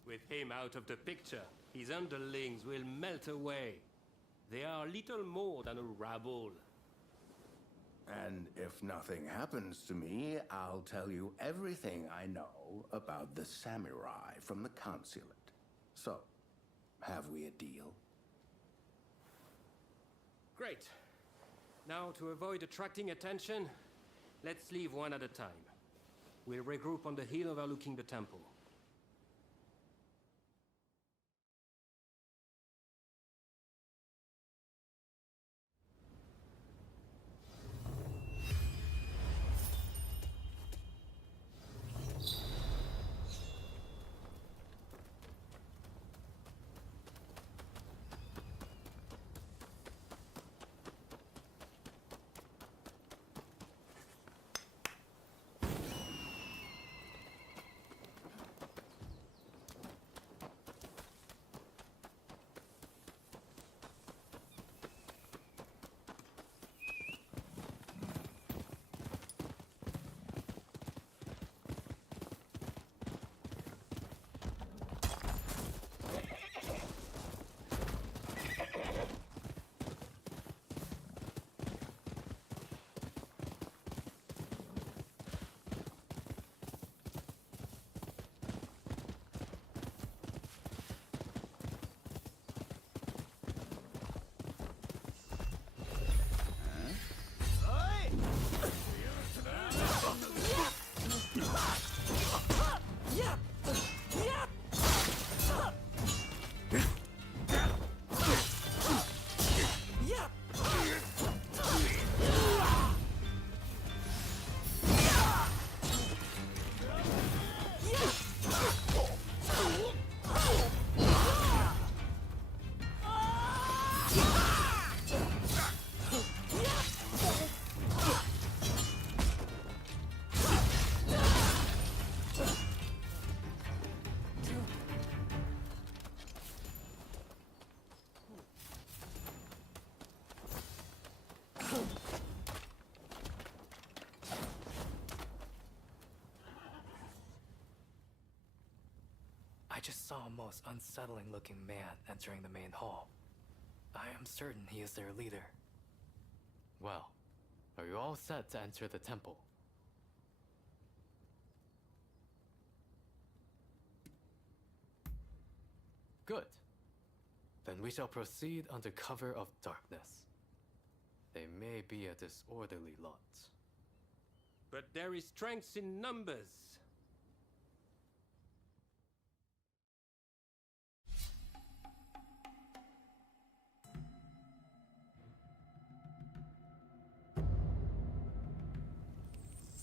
With him out of the picture, his underlings will melt away. They are little more than a rabble. And if nothing happens to me, I'll tell you everything I know about the samurai from the consulate. So, have we a deal? Great. Now, to avoid attracting attention, let's leave one at a time. We'll regroup on the hill overlooking the temple. I just saw a most unsettling looking man entering the main hall. I am certain he is their leader. Well, are you all set to enter the temple? Good. Then we shall proceed under cover of darkness. They may be a disorderly lot. But there is strength in numbers.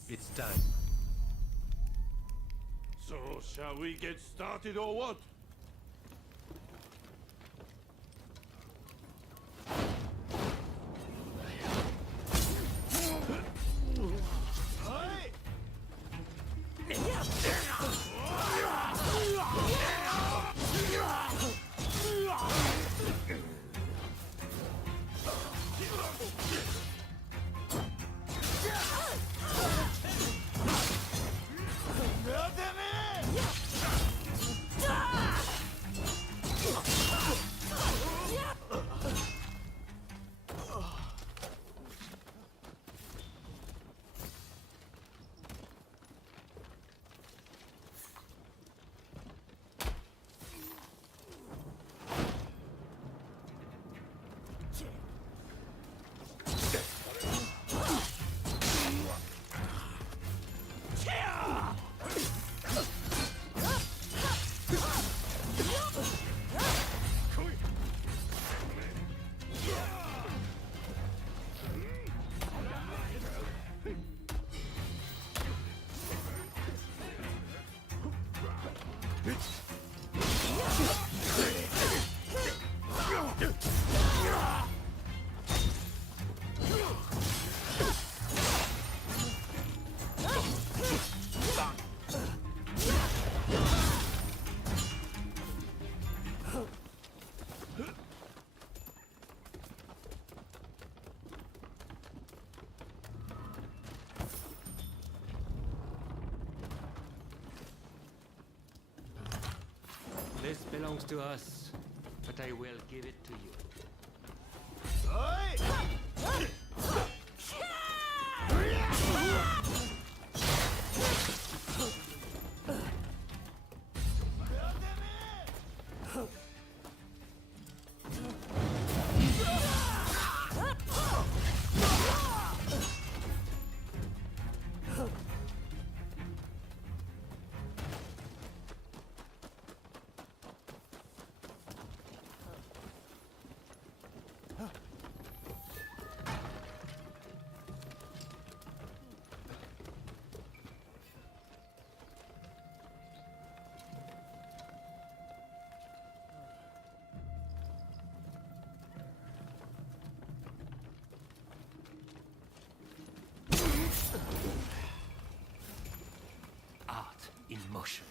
It's time. So, shall we get started or what? This belongs to us, but I will give it to you. Art in motion.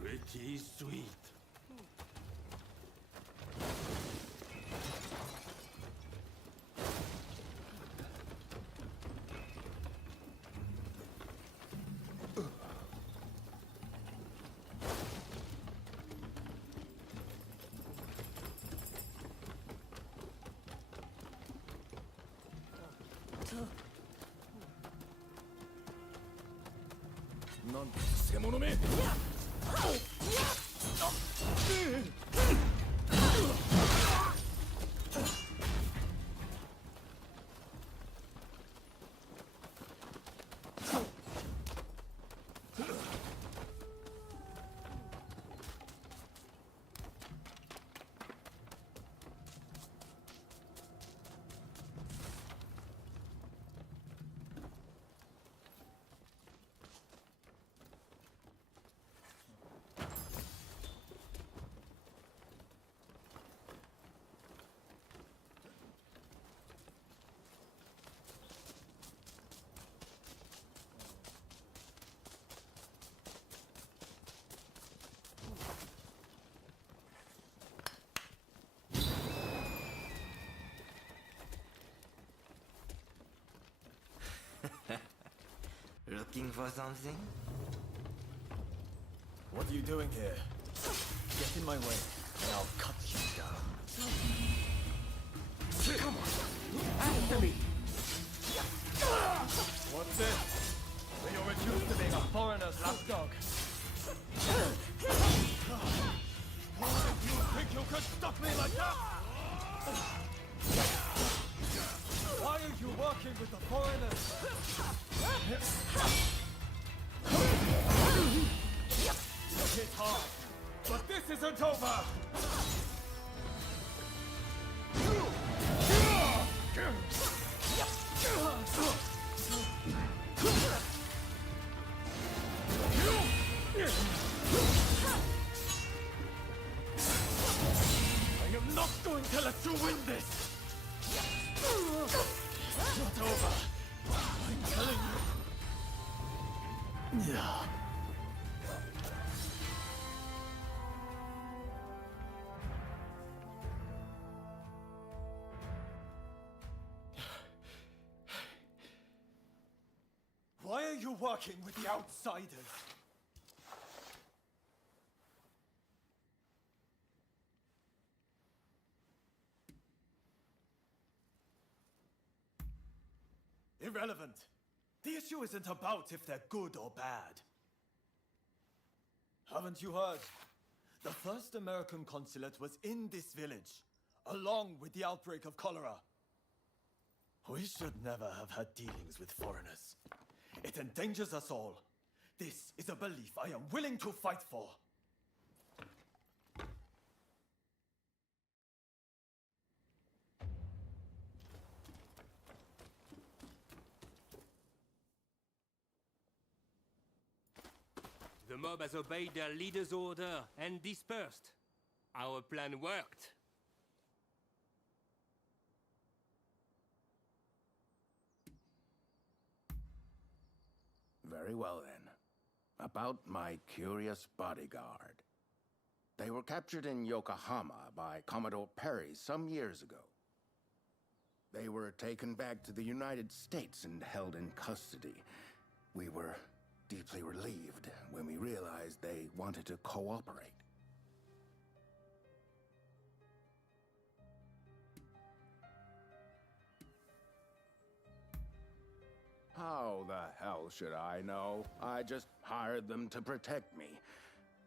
Pretty sweet. Non, siamo me. Looking for something? What are you doing here? Get in my way, and I'll cut you down. Come on! After me! What's this? Will you reduce to being a foreigner's lapdog? You think you could stop me like that? Why are you working with the foreigners? You hit hard, but this isn't over! I am not going to let you win this! It's not over. I'm telling you. Yeah. Why are you working with the outsiders? Irrelevant. The issue isn't about if they're good or bad. Haven't you heard? The first American consulate was in this village, along with the outbreak of cholera. We should never have had dealings with foreigners. It endangers us all. This is a belief I am willing to fight for. The mob has obeyed their leader's order and dispersed. Our plan worked. Very well then. About my curious bodyguard. They were captured in Yokohama by Commodore Perry some years ago. They were taken back to the United States and held in custody. We were deeply relieved when we realized they wanted to cooperate. How the hell should I know? I just hired them to protect me.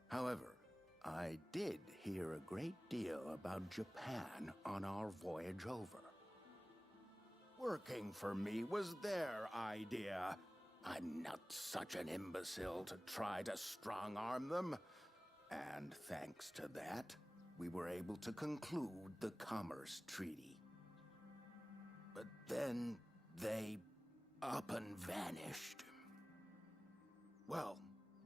However, I did hear a great deal about Japan on our voyage over. Working for me was their idea. I'm not such an imbecile to try to strong-arm them. And thanks to that, we were able to conclude the Commerce Treaty. But then they up and vanished. Well,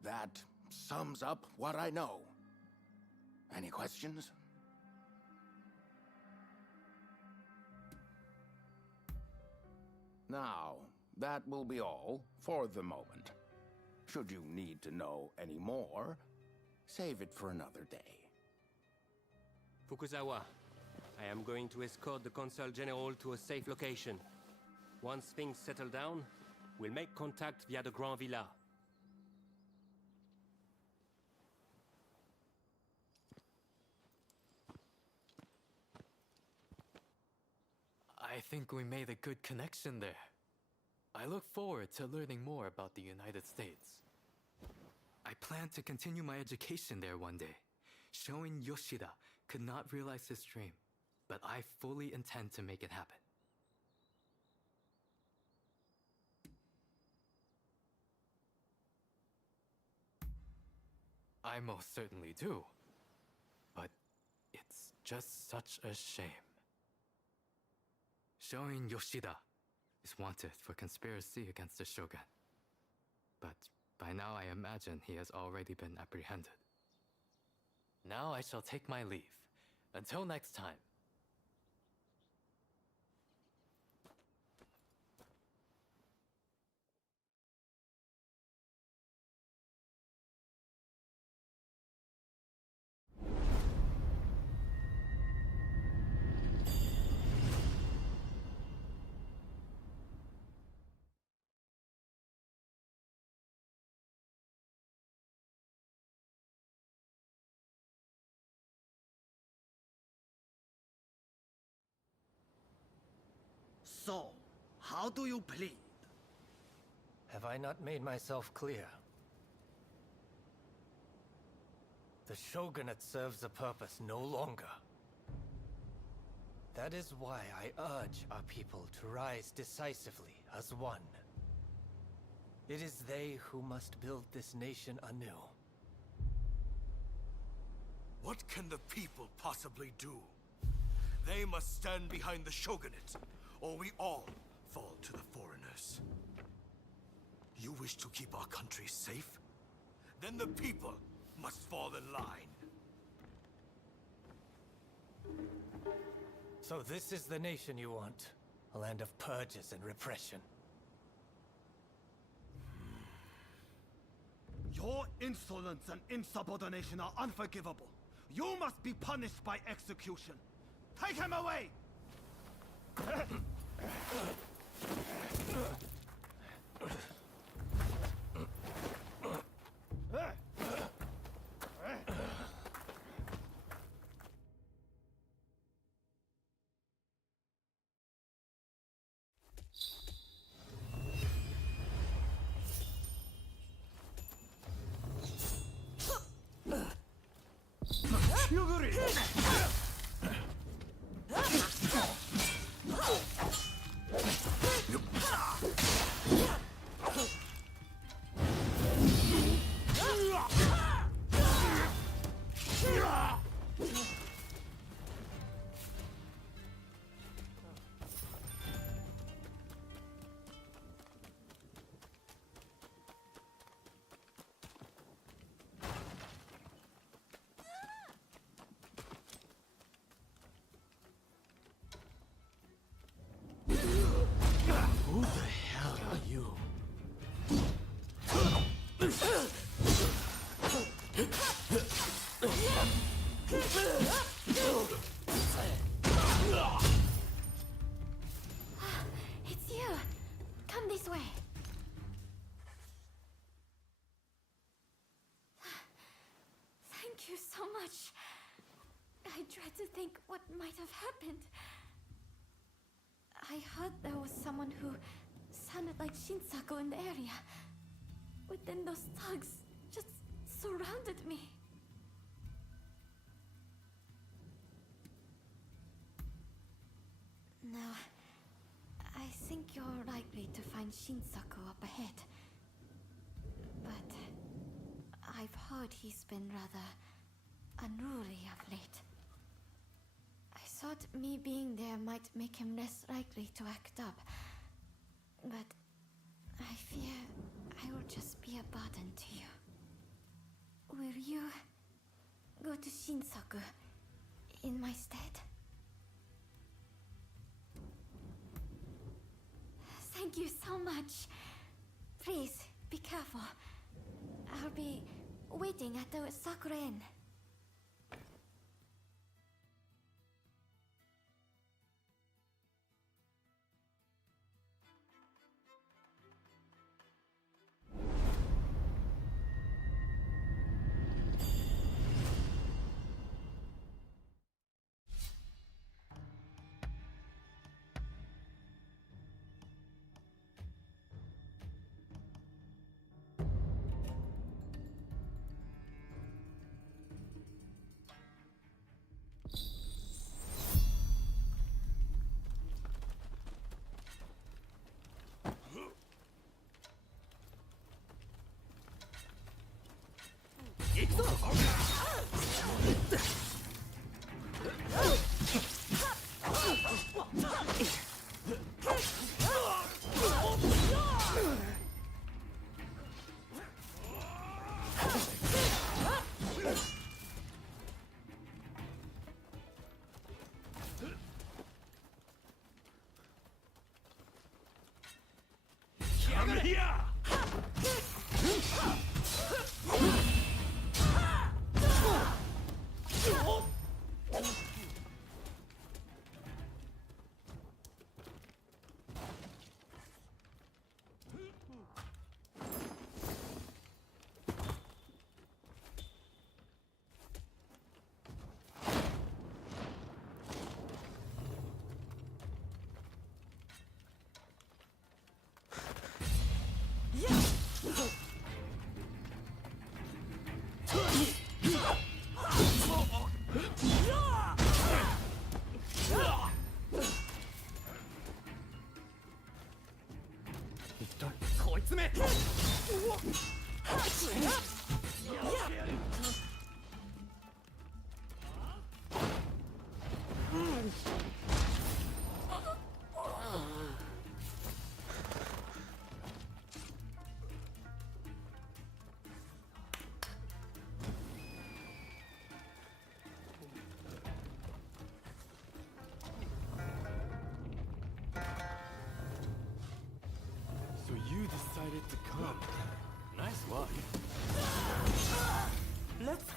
that sums up what I know. Any questions? Now, that will be all for the moment. Should you need to know any more, save it for another day. Fukuzawa, I am going to escort the Consul General to a safe location. Once things settle down, we'll make contact via the Grand Villa. I think we made a good connection there. I look forward to learning more about the United States. I plan to continue my education there one day. Showing Yoshida could not realize his dream, but I fully intend to make it happen. I most certainly do. But it's just such a shame. Showing Yoshida is wanted for conspiracy against the Shogun. But by now I imagine he has already been apprehended. Now I shall take my leave. Until next time. So, how do you plead? Have I not made myself clear? The shogunate serves a purpose no longer. That is why I urge our people to rise decisively as one. It is they who must build this nation anew. What can the people possibly do? They must stand behind the shogunate, or we all fall to the foreigners. You wish to keep our country safe? Then the people must fall in line. So this is the nation you want? A land of purges and repression. Your insolence and insubordination are unforgivable. You must be punished by execution. Take him away! Who the hell are you? It's you! Come this way! Thank you so much. I dread to think what might have happened. I heard there was someone who sounded like Shinsaku in the area. But then those thugs just surrounded me. Now, I think you're likely to find Shinsaku up ahead. But I've heard he's been rather unruly of late. I thought me being there might make him less likely to act up. But I fear I will just be a burden to you. Will you go to Shinsaku in my stead? Thank you so much. Please, be careful. I'll be waiting at the Sakura Inn.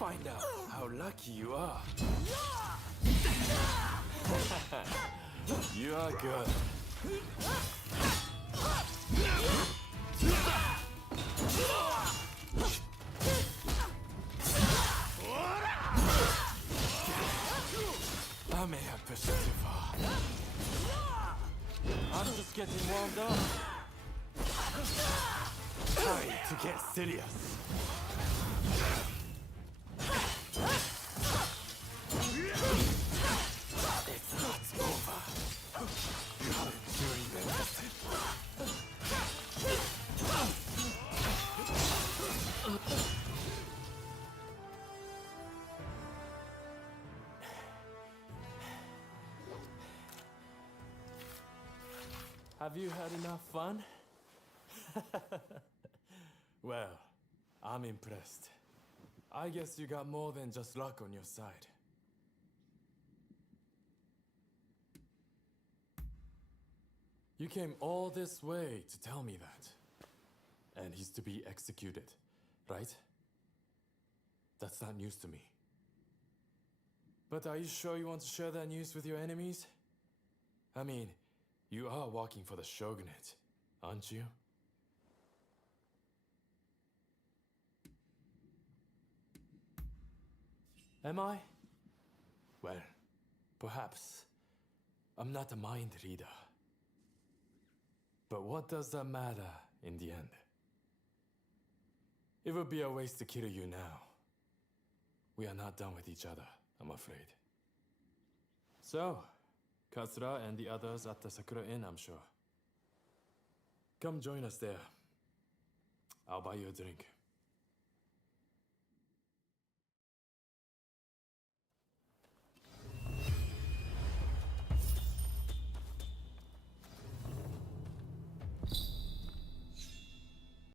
find out how lucky you are. You are good. I may have pushed it too far. I'm just getting warmed up. Time to get serious. It's not over. You haven't even listened. Have you had enough fun? Well, I'm impressed. I guess you got more than just luck on your side. You came all this way to tell me that. And he's to be executed, right? That's not news to me. But are you sure you want to share that news with your enemies? I mean, you are working for the shogunate, aren't you? Am I? Well, perhaps. I'm not a mind reader. But what does that matter in the end? It would be a waste to kill you now. We are not done with each other, I'm afraid. So, Katsura and the others at the Sakura Inn, I'm sure. Come join us there. I'll buy you a drink.